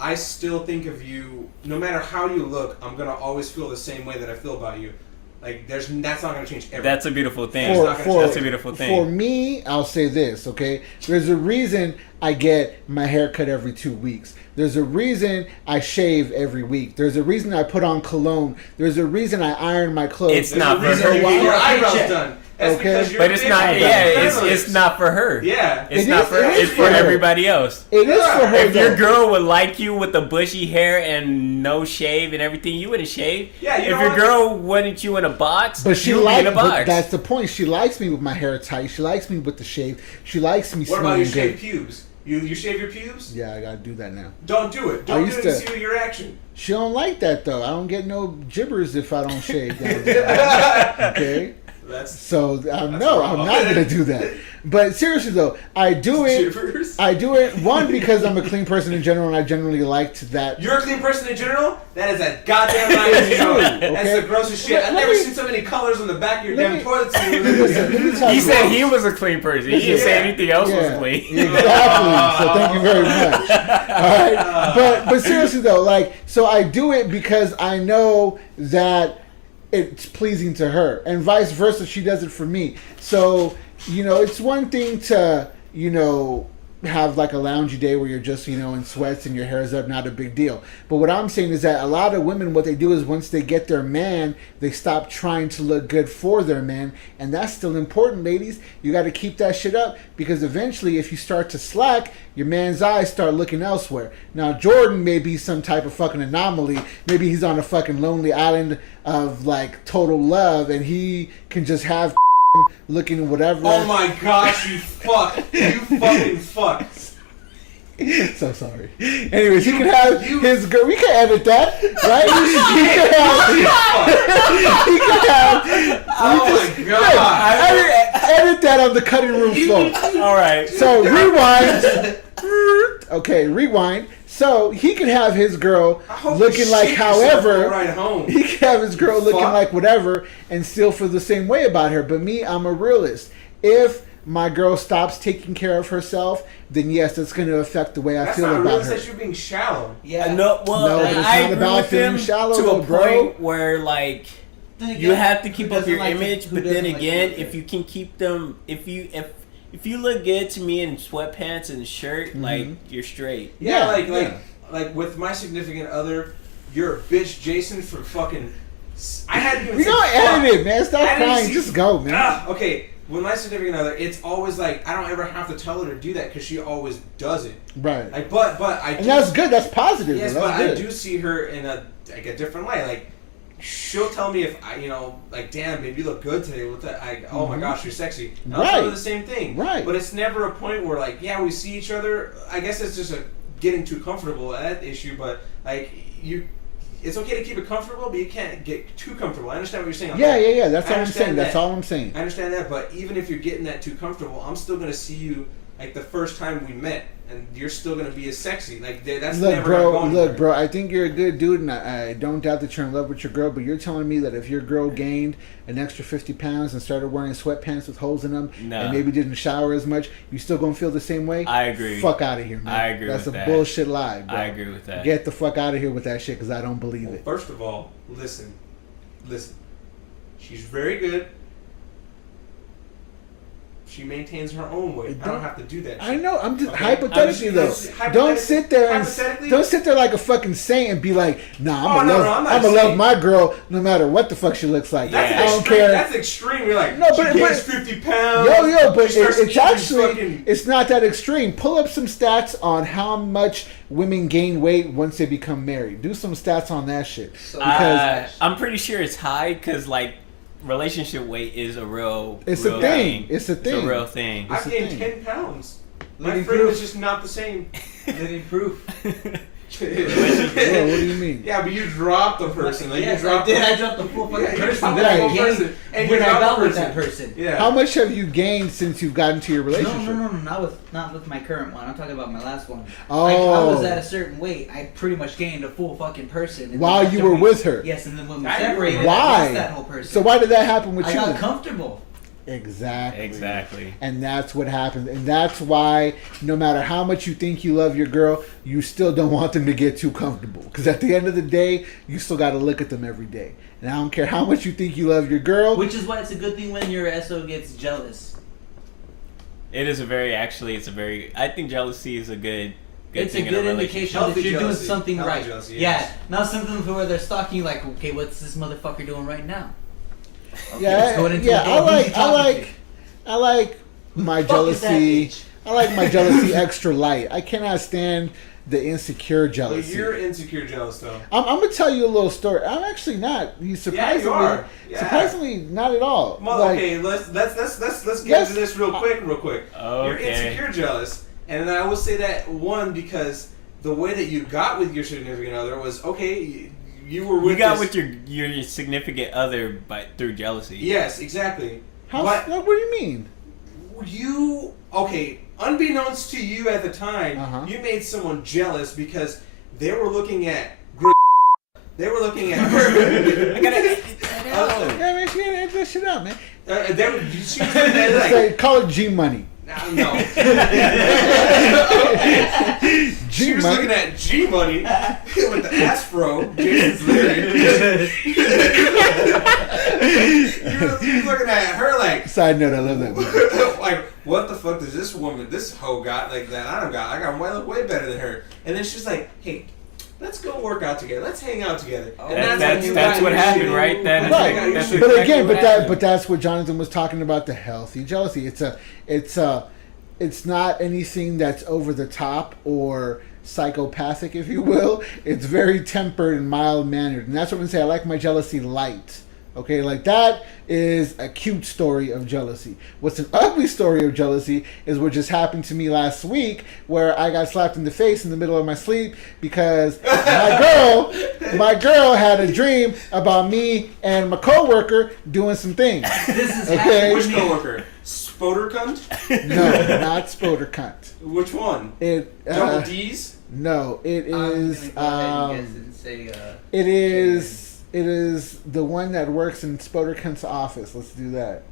I still think of you. No matter how you look, I'm gonna always feel the same way that I feel about you. Like that's not gonna change ever. That's a beautiful thing. For- That's a beautiful For thing. me, I'll say this, okay? There's a reason I get my hair cut every 2 weeks. There's a reason I shave every week. There's a reason I put on cologne. There's a reason I iron my clothes. It's There's not a for reason her. you get your Why? eyebrows Paycheck. done. That's Okay. because you're But it's big not. on Yeah, feminists. it's not for her. Yeah. It's It not is- for. it is It's for for her. everybody else. It is for her. If your though. girl would like you with the bushy hair and no shave and everything, you wouldn't shave. Yeah, you if know your what? girl wanted you in a box, But she you would be in likes. a But box. that's the point. She likes me with my hair tight. She likes me with the shave. She likes me What about smelling your good. shaved pubes? You shave your pubes? Yeah, I gotta do that now. Don't do it. I Don't do used it and to- see your reaction. She don't like that though. I don't get no gibbers if I don't shave. Down there. Okay. That's So That's no, I'm wrong. not gonna do that. But seriously though, I do it. shivers. I do it one because I'm a clean person in general, and I generally liked that. You're a clean person in general? That is a goddamn lie to It's you. true, That's okay? the grossest shit. I've Let never me- seen so many colors on the back of your let damn me- toilet seat. Listen, let me tell he you said what. he was a clean person. He didn't Yeah. say anything else Yeah, was clean. exactly. So thank you very much. All right, but seriously though, like, so I do it because I know that it's pleasing to her, and vice versa. She does it for me. So it's one thing to have like a loungy day where you're just in sweats and your hair's up, not a big deal. But what I'm saying is that a lot of women, what they do is once they get their man, they stop trying to look good for their man, and that's still important, ladies. You got to keep that shit up, because eventually if you start to slack, your man's eyes start looking elsewhere. Now Jordan may be some type of fucking anomaly. Maybe he's on a fucking lonely island of like total love, and he can just have looking whatever. Oh my gosh, you fuck. You fucking fuck. So sorry. Anyways, he can have you- his girl. We can edit that, right? He can have. Oh my god. Edit that on the cutting room floor. All right. So rewind. Okay, rewind. So he can have his girl I hope looking you like shit yourself on the however. ride home. He can have his girl looking Fuck. like whatever and still feel the same way about her. But me, I'm a realist. If my girl stops taking care of herself, then yes, that's going to affect the way I That's feel not about real. her. That's you being shallow. Yeah. No, well, No, but it's I not agree about with feeling him shallow, to though, a bro. point where like you have to keep up your image, but then again, if you you can keep them, if you look good to me in sweatpants and a shirt, like you're straight. Yeah, Yeah, like with my significant other, you're a bitch, Jason, for fucking. I hadn't even. We said don't fuck. edit it, man. Stop I didn't crying. see- Just go, man. Okay, with my significant other, it's always like I don't ever have to tell her to do that because she always does it. Right. Like, but I. And do- that's good. That's positive. Yes, though. but That's I good. do see her in a different light. Like, she'll tell me if I, like, damn, babe, you look good today. What the? Oh my gosh, you're sexy. And I'll tell her Right. the same thing. Right. But it's never a point where like, yeah, we see each other. I guess it's just a getting too comfortable at that issue. But like it's okay to keep it comfortable, but you can't get too comfortable. I understand what you're saying. on Yeah, that. yeah, yeah. That's I all I'm understand saying. That's that. all I'm saying. I understand that, but even if you're getting that too comfortable, I'm still gonna see you like the first time we met, and you're still gonna be as sexy. Like that's Look, never gonna go bro. anywhere. Look, bro. I think you're a good dude, and I don't doubt that you're in love with your girl. But you're telling me that if your girl gained an extra 50 pounds and started wearing sweatpants with holes in them, No. and maybe didn't shower as much, you still gonna feel the same way? I agree. Fuck out of here, man. I agree That's with a that. bullshit lie, bro. I agree with that. Get the fuck out of here with that shit, because I don't believe Well, it. first of all, listen. She's very good. She maintains her own weight. I don't have to do that. I shit. know. I'm just Okay? hypothetically I'm though. just- Don't sit there and hypothetically- don't sit there like a fucking saint and be like, "Nah, Oh, I'm no, gonna no, I'm love, not I'm a gonna love saint. my girl no matter what the fuck she looks like. That's Yeah. I don't extreme. care." That's extreme. You're like, No, but- she gains but- 50 pounds. Yo, but she starts it's eating actually fucking- it's not that extreme. Pull up some stats on how much women gain weight once they become married. Do some stats on that shit. So, Because I'm pretty sure it's high because like relationship weight is a real. It's real a thing. It's a It's thing. a real thing. I've It's a gained thing. 10 pounds. My Living frame proof. is just not the same. Living proof. Whoa, what do you mean? Yeah, but you dropped the person. Like, Yes, you dropped I did. the- I dropped the full fucking Yeah, you person dropped that I the full gained person, and when you I dropped got the with that person. person. Yeah. How much have you gained since you've gotten to your No, relationship? no, not with my current one. I'm talking about my last one. Oh. I was at a certain weight. I pretty much gained a full fucking person. And While then you after were we- with her? Yes, and then when we I separated, Why? I lost that whole person. So why did that happen with I you? got comfortable. Exactly. Exactly. And that's what happens. And that's why no matter how much you think you love your girl, you still don't want them to get too comfortable. Because at the end of the day, you still got to look at them every day. And I don't care how much you think you love your girl. Which is why it's a good thing when your SO gets jealous. It is I think jealousy is a good It's a thing in good a indication relationship. that you're doing jealousy. something Healthy right. jealousy, Yeah, yes. not something where they're stalking you like, okay, what's this motherfucker doing right now? Okay, Yeah, let's go into yeah. a who's he talking to? I like my Fuck is that jealousy. bitch? I like my jealousy extra light. I cannot stand the insecure But jealousy. you're insecure jealous, though. I'm gonna tell you a little story. I'm actually not. You surprisingly, are. Yeah. surprisingly not at all. Well, Like, okay, let's get Yes. into this real quick. You're Okay. insecure jealous, and then I will say that one because the way that you got with your significant other was okay. You were with You got this- with your significant other through jealousy. Yes, exactly. how? But What do you mean? you okay? Unbeknownst to you at the time, Uh-huh. you made someone jealous because they were looking at. They were looking at her. I gotta edit that out. Yeah, man, she edit that shit out, man. They were, she was looking at like, Say, call it G money. no. She was looking at G Money with the Aspro, Jason's lyric. You were looking at her like, Side note, I love that movie. like, what the fuck does this woman, this hoe got like that I don't got? I got way better than her. And then she's like, hey, let's go work out together. Let's hang out together. And That's what happened, right? That is Right. that's But But exactly again, what happened. but that's what Jonathan was talking about, the healthy jealousy. It's not anything that's over the top or psychopathic, if you will. It's very tempered and mild mannered, and that's what I'm saying. I like my jealousy light. Okay, like that is a cute story of jealousy. What's an ugly story of jealousy is what just happened to me last week, where I got slapped in the face in the middle of my sleep because my girl had a dream about me and my coworker doing some things. This is Okay. happening Which to me. coworker? Spoder cunt? No, not Spoder cunt. Which one? It Double D's? no, it I'm is gonna go ahead and guess and say, it is the one that works in Spoder cunt's office. Let's do that.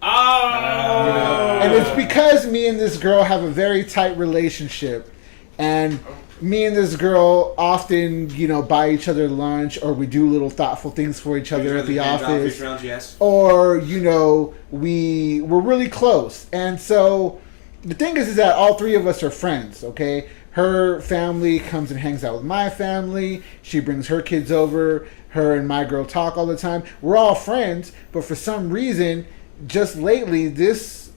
Oh! And it's because me and this girl have a very tight relationship, and me and this girl often, buy each other lunch, or we do little thoughtful things for each other at the office, Yes. or we're really close. And so the thing is that all three of us are friends. Okay, her family comes and hangs out with my family. She brings her kids over. Her and my girl talk all the time. We're all friends, but for some reason, just lately, this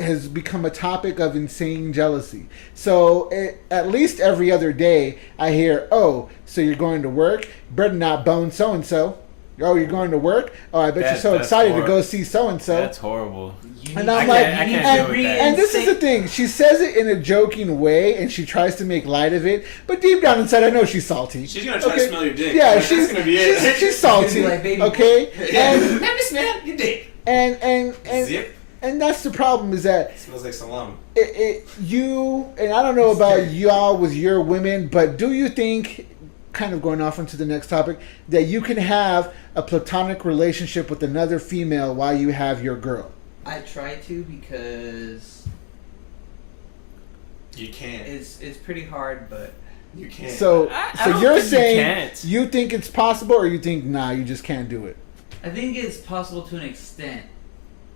has become a topic of insane jealousy. So at least every other day, I hear, "Oh, so you're going to work? Better not bone so and so. Oh, you're going to work? Oh, I bet you're so That's excited to horrible. go see so and so." That's horrible. And I'm like, I can't deal with that. and this is the thing. She says it in a joking way, and she tries to make light of it. But deep down inside, I know she's salty. She's gonna try to smell your dick. Yeah, That's gonna be it. she's salty. Like, baby, Okay, and Let me smell your dick. and Zip. and that's the problem, is that It smells like salami. you, and I don't know about y'all with your women, but do you think, kind of going off into the next topic, that you can have a platonic relationship with another female while you have your girl? I try to because You can't. it's pretty hard, but You can't. So I so don't you're think you saying can't. you think it's possible, or you think you just can't do it? I think it's possible to an extent.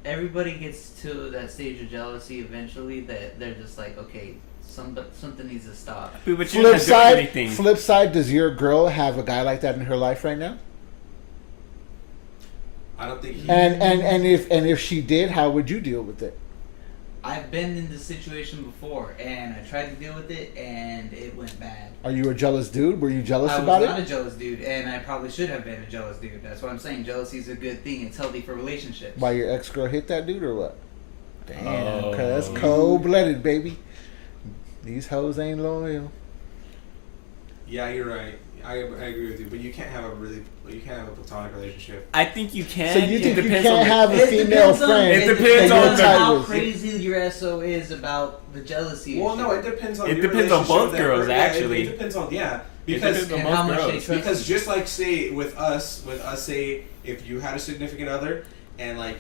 Everybody gets to that stage of jealousy eventually that they're just like, okay, something needs to stop. But you're not doing anything. Flip side, does your girl have a guy like that in her life right now? I don't think he. And if she did, how would you deal with it? I've been in this situation before, and I tried to deal with it, and it went bad. Are you a jealous dude? Were you jealous I about was not it? a jealous dude, and I probably should have been a jealous dude. That's what I'm saying. Jealousy is a good thing. It's healthy for relationships. Why your ex girl hit that dude or what? Damn, okay, that's cold-blooded, baby. These hoes ain't loyal. Yeah, you're right. I agree with you, but you can't have a platonic relationship. I think you can. So you think you depends can't on have a female friend? It depends that you're on tight how with? crazy your SO is about the jealousy. Well, issue. no, it depends on. It your depends on relationship both with that girls, person. actually. It depends on because depends on and both how much they girls. trust. because just like say with us, say if you had a significant other and like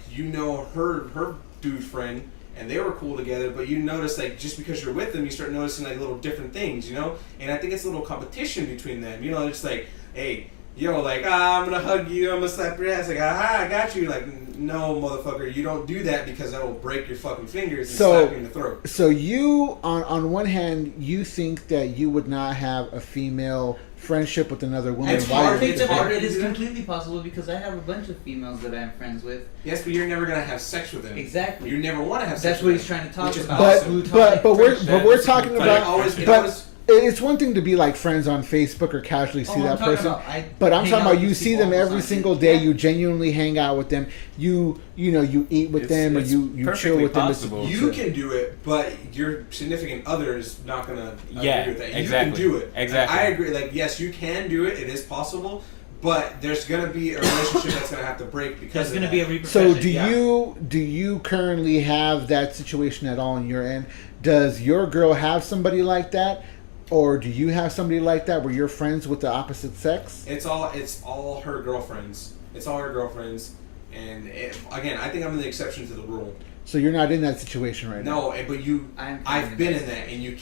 her dude friend and they were cool together, but you notice like just because you're with them, you start noticing like little different things, you know. And I think it's a little competition between them, you know. It's like, hey, yo, like I'm gonna hug you, I'm gonna slap your ass, like I got you, like no motherfucker, you don't do that because that will break your fucking fingers and slap you in the throat. So you, on one hand, you think that you would not have a female friendship with another woman. It's while hard. you're It's with hard. her? It is completely possible because I have a bunch of females that I'm friends with. Yes, but you're never gonna have sex with them. Exactly. You never want to have sex. That's with what he's them, trying to talk which is about. But awesome. we're talking But about. it always, But it's one thing to be like friends on Facebook or casually see that person. But I'm talking about you see them every single day. You genuinely hang out with them. You eat with them or you chill perfectly with them. possible. You can do it, but your significant other is not gonna agree with that. You exactly. can do it. Exactly. I agree. Like, yes, you can do it. It is possible, but there's gonna be a relationship that's gonna have to break because There's going to be a repercussion. So do you currently have that situation at all on your end? Does your girl have somebody like that? Or do you have somebody like that where you're friends with the opposite sex? It's all her girlfriends. It's all her girlfriends, and again, I think I'm the exception to the rule. So you're not in that situation right now. No, but I've been in that, and you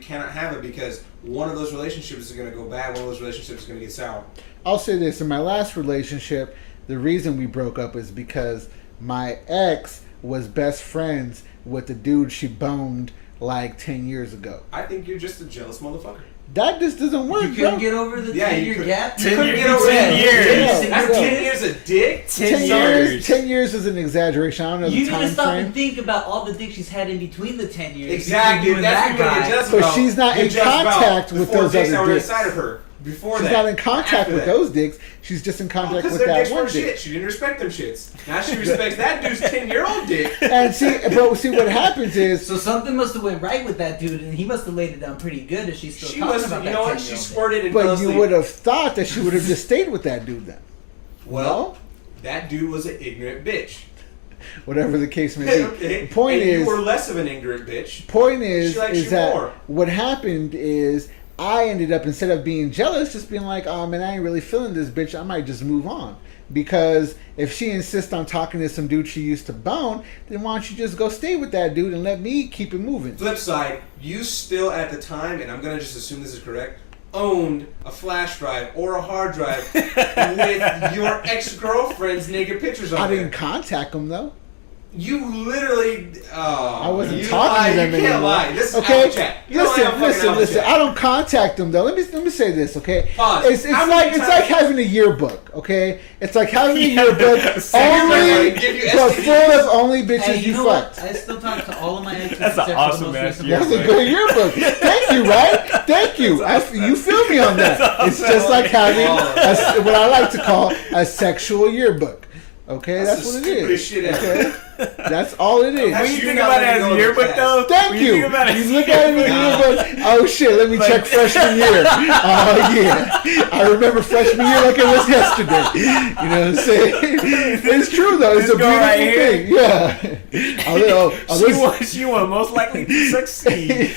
cannot have it because one of those relationships is gonna go bad. One of those relationships is gonna get sour. I'll say this: in my last relationship, the reason we broke up is because my ex was best friends with the dude she boned like 10 years ago. I think you're just a jealous motherfucker. That just doesn't work, You bro. couldn't get over the 10-year gap? You couldn't get over 10 years. Yeah. That's 10 years of dick? 10 years. 10 years is an exaggeration. I don't know You the need to time stop frame. and think about all the dick she's had in between the 10 years. Exactly. You and That's that what you're guy. just But about. she's not You're in just about contact the with four those dicks other that were dicks. inside of her. Before She's that. not in contact After with that. those dicks. She's just in contact Because with their that dicks one were dick. shit. She didn't respect them shits. Now she respects that dude's 10-year-old dick. And see what happens is So something must have went right with that dude, and he must have laid it down pretty good if she's still She talking must about have, that you know what? 10-year-old She dick. squirted and but fell you asleep. would have thought that she would have just stayed with that dude then. Well, that dude was an ignorant bitch. Whatever the case may be. Okay. The point and is, you were less of an ignorant bitch. point is She likes you that more. what happened is I ended up, instead of being jealous, just being like, oh man, I ain't really feeling this bitch. I might just move on. Because if she insists on talking to some dude she used to bone, then why don't you just go stay with that dude and let me keep it moving? Flip side, you still at the time, and I'm gonna just assume this is correct, owned a flash drive or a hard drive with your ex-girlfriend's naked pictures on I there. didn't contact him though. You literally. I wasn't you talking to them You can't anymore. lie. This is Okay, alpha chat. You know I am fucking alpha listen. chat. I don't contact them though. Let me say this, okay? Pause. It's How many like times- having a yearbook, okay? It's like having a yearbook Second only, give you but STDs. full of only bitches Hey, you know what? fucked. I still talk to all of my exes. That's an except for the awesome most ass recent yearbook. one. That's a good yearbook. Thank you, right? Thank you. You feel me on that? It's just like having what I like to call a sexual yearbook. Okay, that's the what it stupidest is. shit ever. Okay, that's all it is. When you You think not about it letting as go a of the yearbook, past. though, Thank when you. think about it You as look at it in the yearbook. Oh shit! Let me check freshman year. Oh yeah, I remember freshman year like it was yesterday. You know what I'm saying? It's true though. It's This a girl beautiful right here. thing. Yeah. she was most likely to succeed.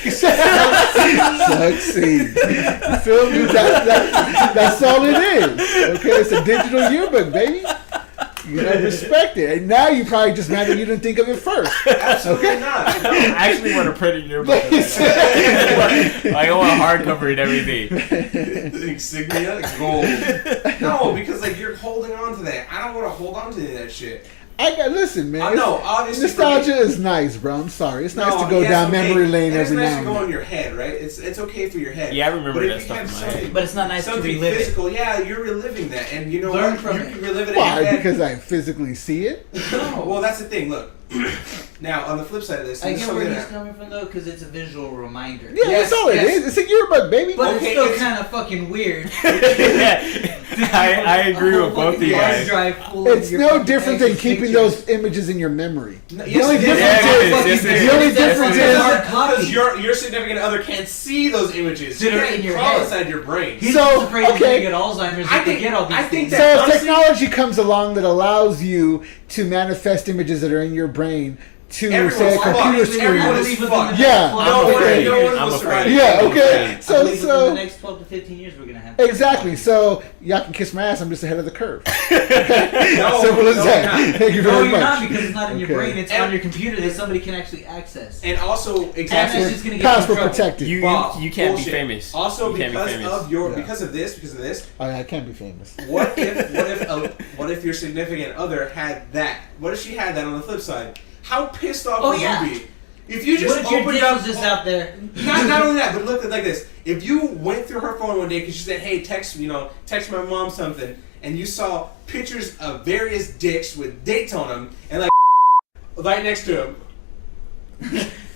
Succeed. You feel me? That's all it is. Okay, it's a digital yearbook, baby. You gotta respect it. And now you probably just mad that you didn't think of it first. Absolutely not. I actually want to print a yearbook. Like I want a hardcover and everything. Insignia, gold. No, because like you're holding on to that. I don't want to hold on to any of that shit. Listen, man. I know, obviously. Nostalgia is nice, bro. I'm sorry. It's nice No, to go yes, down okay. memory lane And every it's nice now to and go then. in your head, right? It's okay for your head. Yeah, I remember But that if you stuff have in my something- head. But it's not nice to Something relive it. physical, yeah, you're reliving that, and you know Learn what? from You it. can relive it in your Why? head. Because I physically see it. No, well, that's the thing. Look, Now, on the flip side of this, I this is get where something he's that- coming from though, because it's a visual reminder. Yeah, Yes, that's all it yes. is. It's a yearbook, baby. But Okay, it's still it's- kind of fucking weird. I agree with both of you guys. It's no different than keeping those images in your memory. No, The yes, only it is. difference Yeah, it is, is. Yes, it the only is. difference That's is, hard copy. Because your significant other can't see those images. That You are can't in your crawl head. inside your brain. He's So, just afraid he's okay. gonna get Alzheimer's I if they think- get all these I think things. that- so as honestly- technology comes along that allows you to manifest images that are in your brain to Everyone's say a fucked. computer screen. Everyone is Leave fucked. within the Yeah. next 12 No to one, okay. 15 no years. one I'm will afraid. survive. Yeah, okay. I So, believe within the so next 12 to 15 years we're gonna have exactly. So y'all can kiss my ass. I'm just ahead of the curve. No, Simple as no, that. you're not. Thank you No, very you're much. not, because it's not in your Okay. brain. It's And- on your computer that somebody can actually access. And also, And exactly. that's just gonna get you in Password trouble. protected. You Bob, you can't bullshit. be famous. Also, you can't be because famous. of your, Yeah. because of this, Oh, yeah, I can't be famous. what if your significant other had that? What if she had that on the flip side? How pissed off Oh, would yeah. you be? If you just What if your opened dick up, was just out there? not only that, but look at it like this. If you went through her phone one day because she said, "Hey, text my mom something," and you saw pictures of various dicks with dates on them, and like right next to them,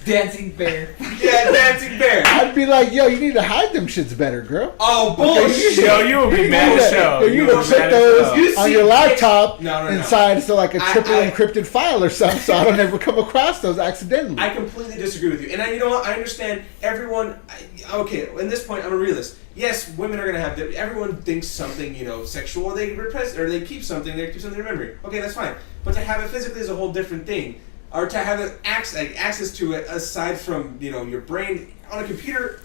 Dancing bear. yeah, dancing bear. I'd be like, yo, you need to hide them shits better, girl. Oh bullshit! Yo, you will be mad as hell. You need will to be put mad as hell. those You on see your pics- laptop No. inside, so like a triple I- encrypted file or something, so I don't ever come across those accidentally. I completely disagree with you, and you know what? I understand everyone. Okay, in this point, I'm a realist. Yes, women are gonna have. Everyone thinks something, sexual. They repress or they keep something. They keep something in memory. Okay, that's fine. But to have it physically is a whole different thing. Or to have it access to it aside from your brain on a computer,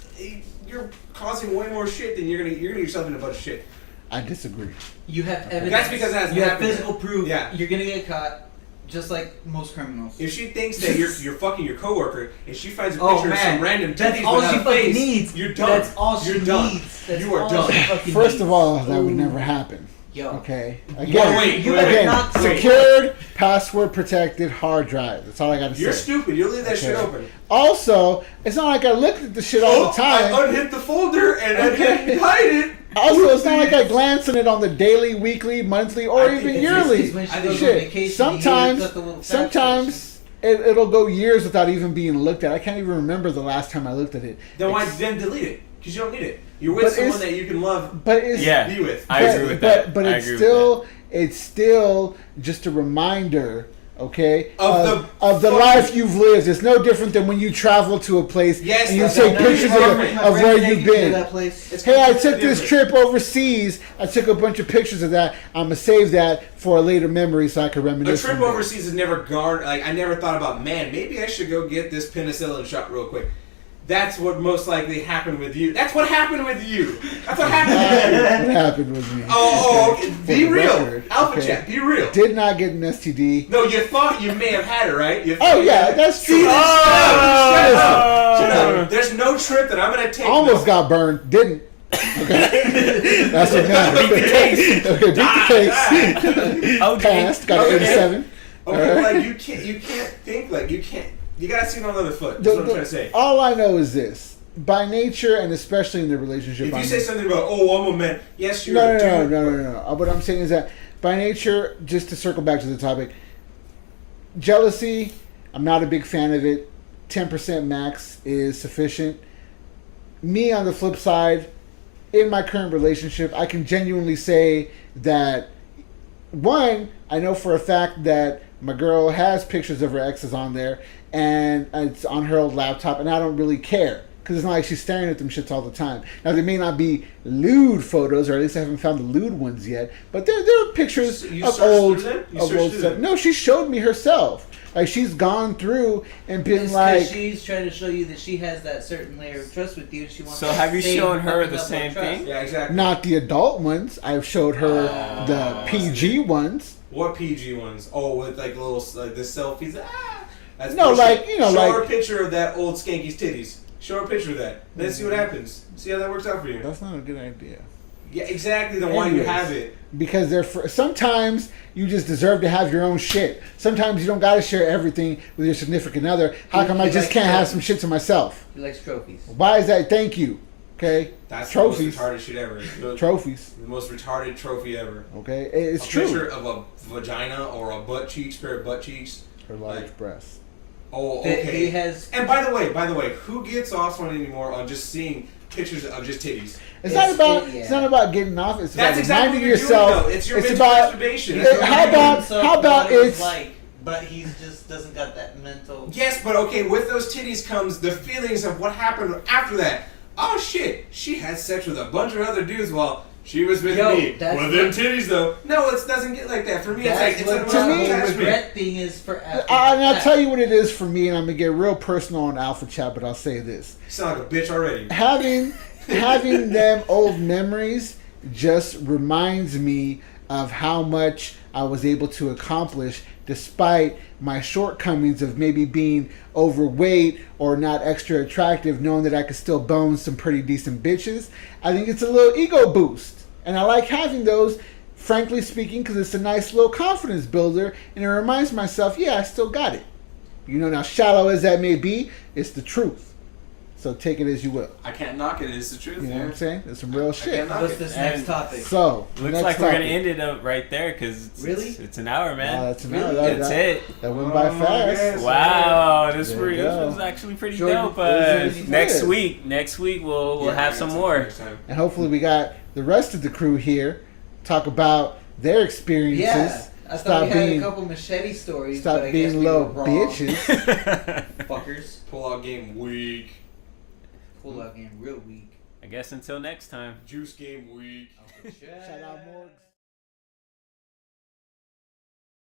you're causing way more shit than you're gonna get yourself in a bunch of shit. I disagree. You have evidence. That's because it hasn't you have happened yet. physical proof. Yeah. You're gonna get caught, just like most criminals. If she thinks that you're fucking your coworker and she finds a Oh, picture of man. some random That's titties all without she a fucking face, needs. you're done. That's all she You're done. needs. That's You are all done. she fucking First needs. of all, that would Ooh. never happen. Yo. Okay. Wait, Again, you wait, better wait. not secured, password protected hard drive. That's all I gotta say. You're stupid. You'll leave that shit Okay. open. Also, it's not like I look at the shit all the time. I unhit the folder and I Okay. didn't hide it. Also, it's not like I glance at it on the daily, weekly, monthly, or I think even it's yearly. When she I goes think on Shit. vacation, he Sometimes, hits up the little fax sometimes it'll go years without even being looked at. I can't even remember the last time I looked at it. Then why It's- then delete it? Because you don't need it. You're with But someone it's- that you can love. But it's Yeah. Be with. I agree with that. But I it's agree with still just a reminder, okay, Of of the fucking- life you've lived. It's no different than when you travel to a place Yes, and you that's take not- pictures that's of, different. of where you've been. That place. It's Hey, I completely took this different. trip overseas. I took a bunch of pictures of that. I'm gonna save that for a later memory so I can A reminisce. trip someday. overseas has never garnered. Like I never thought about. Man, maybe I should go get this penicillin shot real quick. That's what most likely happened with you. That's what happened with you. That's what happened with you. What happened with me? Okay. For Be the real. record, Alpha okay. chat. Be real. Did not get an STD. No, you thought you may have had it, right? You Oh thought- yeah, that's true. Shut up. Shut Oh. up. There's no trip that I'm gonna take. Almost got burned. Didn't. Okay. That's what matters. Beat the case. Okay, beat the case. Okay. Passed. Got an Okay. 87. Okay, Alright. like you can't think like you can't. You gotta see it on the other foot. That's what I'm trying to say. All I know is this. By nature, and especially in the relationship, If you I'm say something about, oh, I'm a man. Yes, you're no, a no, dude. no, no, no, no, no. What I'm saying is that by nature, just to circle back to the topic, jealousy, I'm not a big fan of it. 10% max is sufficient. Me, on the flip side, in my current relationship, I can genuinely say that, one, I know for a fact that my girl has pictures of her exes on there, and it's on her old laptop, and I don't really care. Because it's not like she's staring at them shits all the time. Now, they may not be lewd photos, or at least I haven't found the lewd ones yet. But there are pictures So you of searched old, through them? You of searched old through stuff. them? No, she showed me herself. Like, she's gone through and been It's 'cause like... she's trying to show you that she has that certain layer of trust with you. And she wants. So to have you stay shown her fucking the up on same trust. thing? Yeah, exactly. Not the adult ones. I've showed her the PG ones. What PG ones? Oh, with like little like the selfies. Ah, that's No, bullshit. like, you know, show like- her a picture of that old skanky's titties. Show her a picture of that. Then see what happens. See how that works out for you. That's not a good idea. Yeah, exactly. Then why you Anyways. have it? Because sometimes you just deserve to have your own shit. Sometimes you don't got to share everything with your significant other. How come I He just likes can't have trophies. some shit to myself? He likes trophies. Why is that? Thank you. Okay. That's Trophies. the most retarded shit ever. Trophies. The most retarded trophy ever. Okay. It's a true. picture of a vagina or a butt cheeks, pair of butt cheeks. Her large like- breasts. Oh, that okay. he has. And by the way, who gets off on anymore on just seeing pictures of just titties? It's not about. yeah. It's not about getting off. It's That's about exactly reminding what you're doing, yourself. though. It's your it's mental about. masturbation. Yeah, That's what how you're doing. about? How about it's? like, but he just doesn't got that mental. Yes, but okay, with those titties comes the feelings of what happened after that. Oh shit, she had sex with a bunch of other dudes while she was with me. that's Well, them what- titties though. No, it doesn't get like that. For me, it's like it's an what emotional me- the attachment. regret thing is for. And I'll tell you what it is for me, and I'm gonna get real personal on Alpha Chat, but I'll say this: You sound like a bitch already. having them old memories just reminds me of how much I was able to accomplish despite my shortcomings of maybe being overweight or not extra attractive, knowing that I could still bone some pretty decent bitches. I think it's a little ego boost. And I like having those, frankly speaking, because it's a nice little confidence builder, and it reminds myself, yeah, I still got it. You know, now shallow as that may be, it's the truth. So take it as you will. I can't knock it. It's the truth. You know man. what I'm saying? It's some real shit. cannot- What's this And- next topic? So, Looks next like we're gonna topic. end it up right there because Really? it's an hour, man. That's Really? another. That's that, it. That went by Oh, fast. yes. Wow, There you this go. was actually pretty Jordan, dope. this is Next good. week we'll Yeah, have I some got more. next time. And hopefully we got the rest of the crew here talk about their experiences. Yeah, I thought Stop we had being- a couple machete stories. Stop but I being guess we little were wrong. bitches. Fuckers. Pull out game week. Pull out game real weak. I guess until next time. Juice game week. Uncle Chad. Shout out Morgs.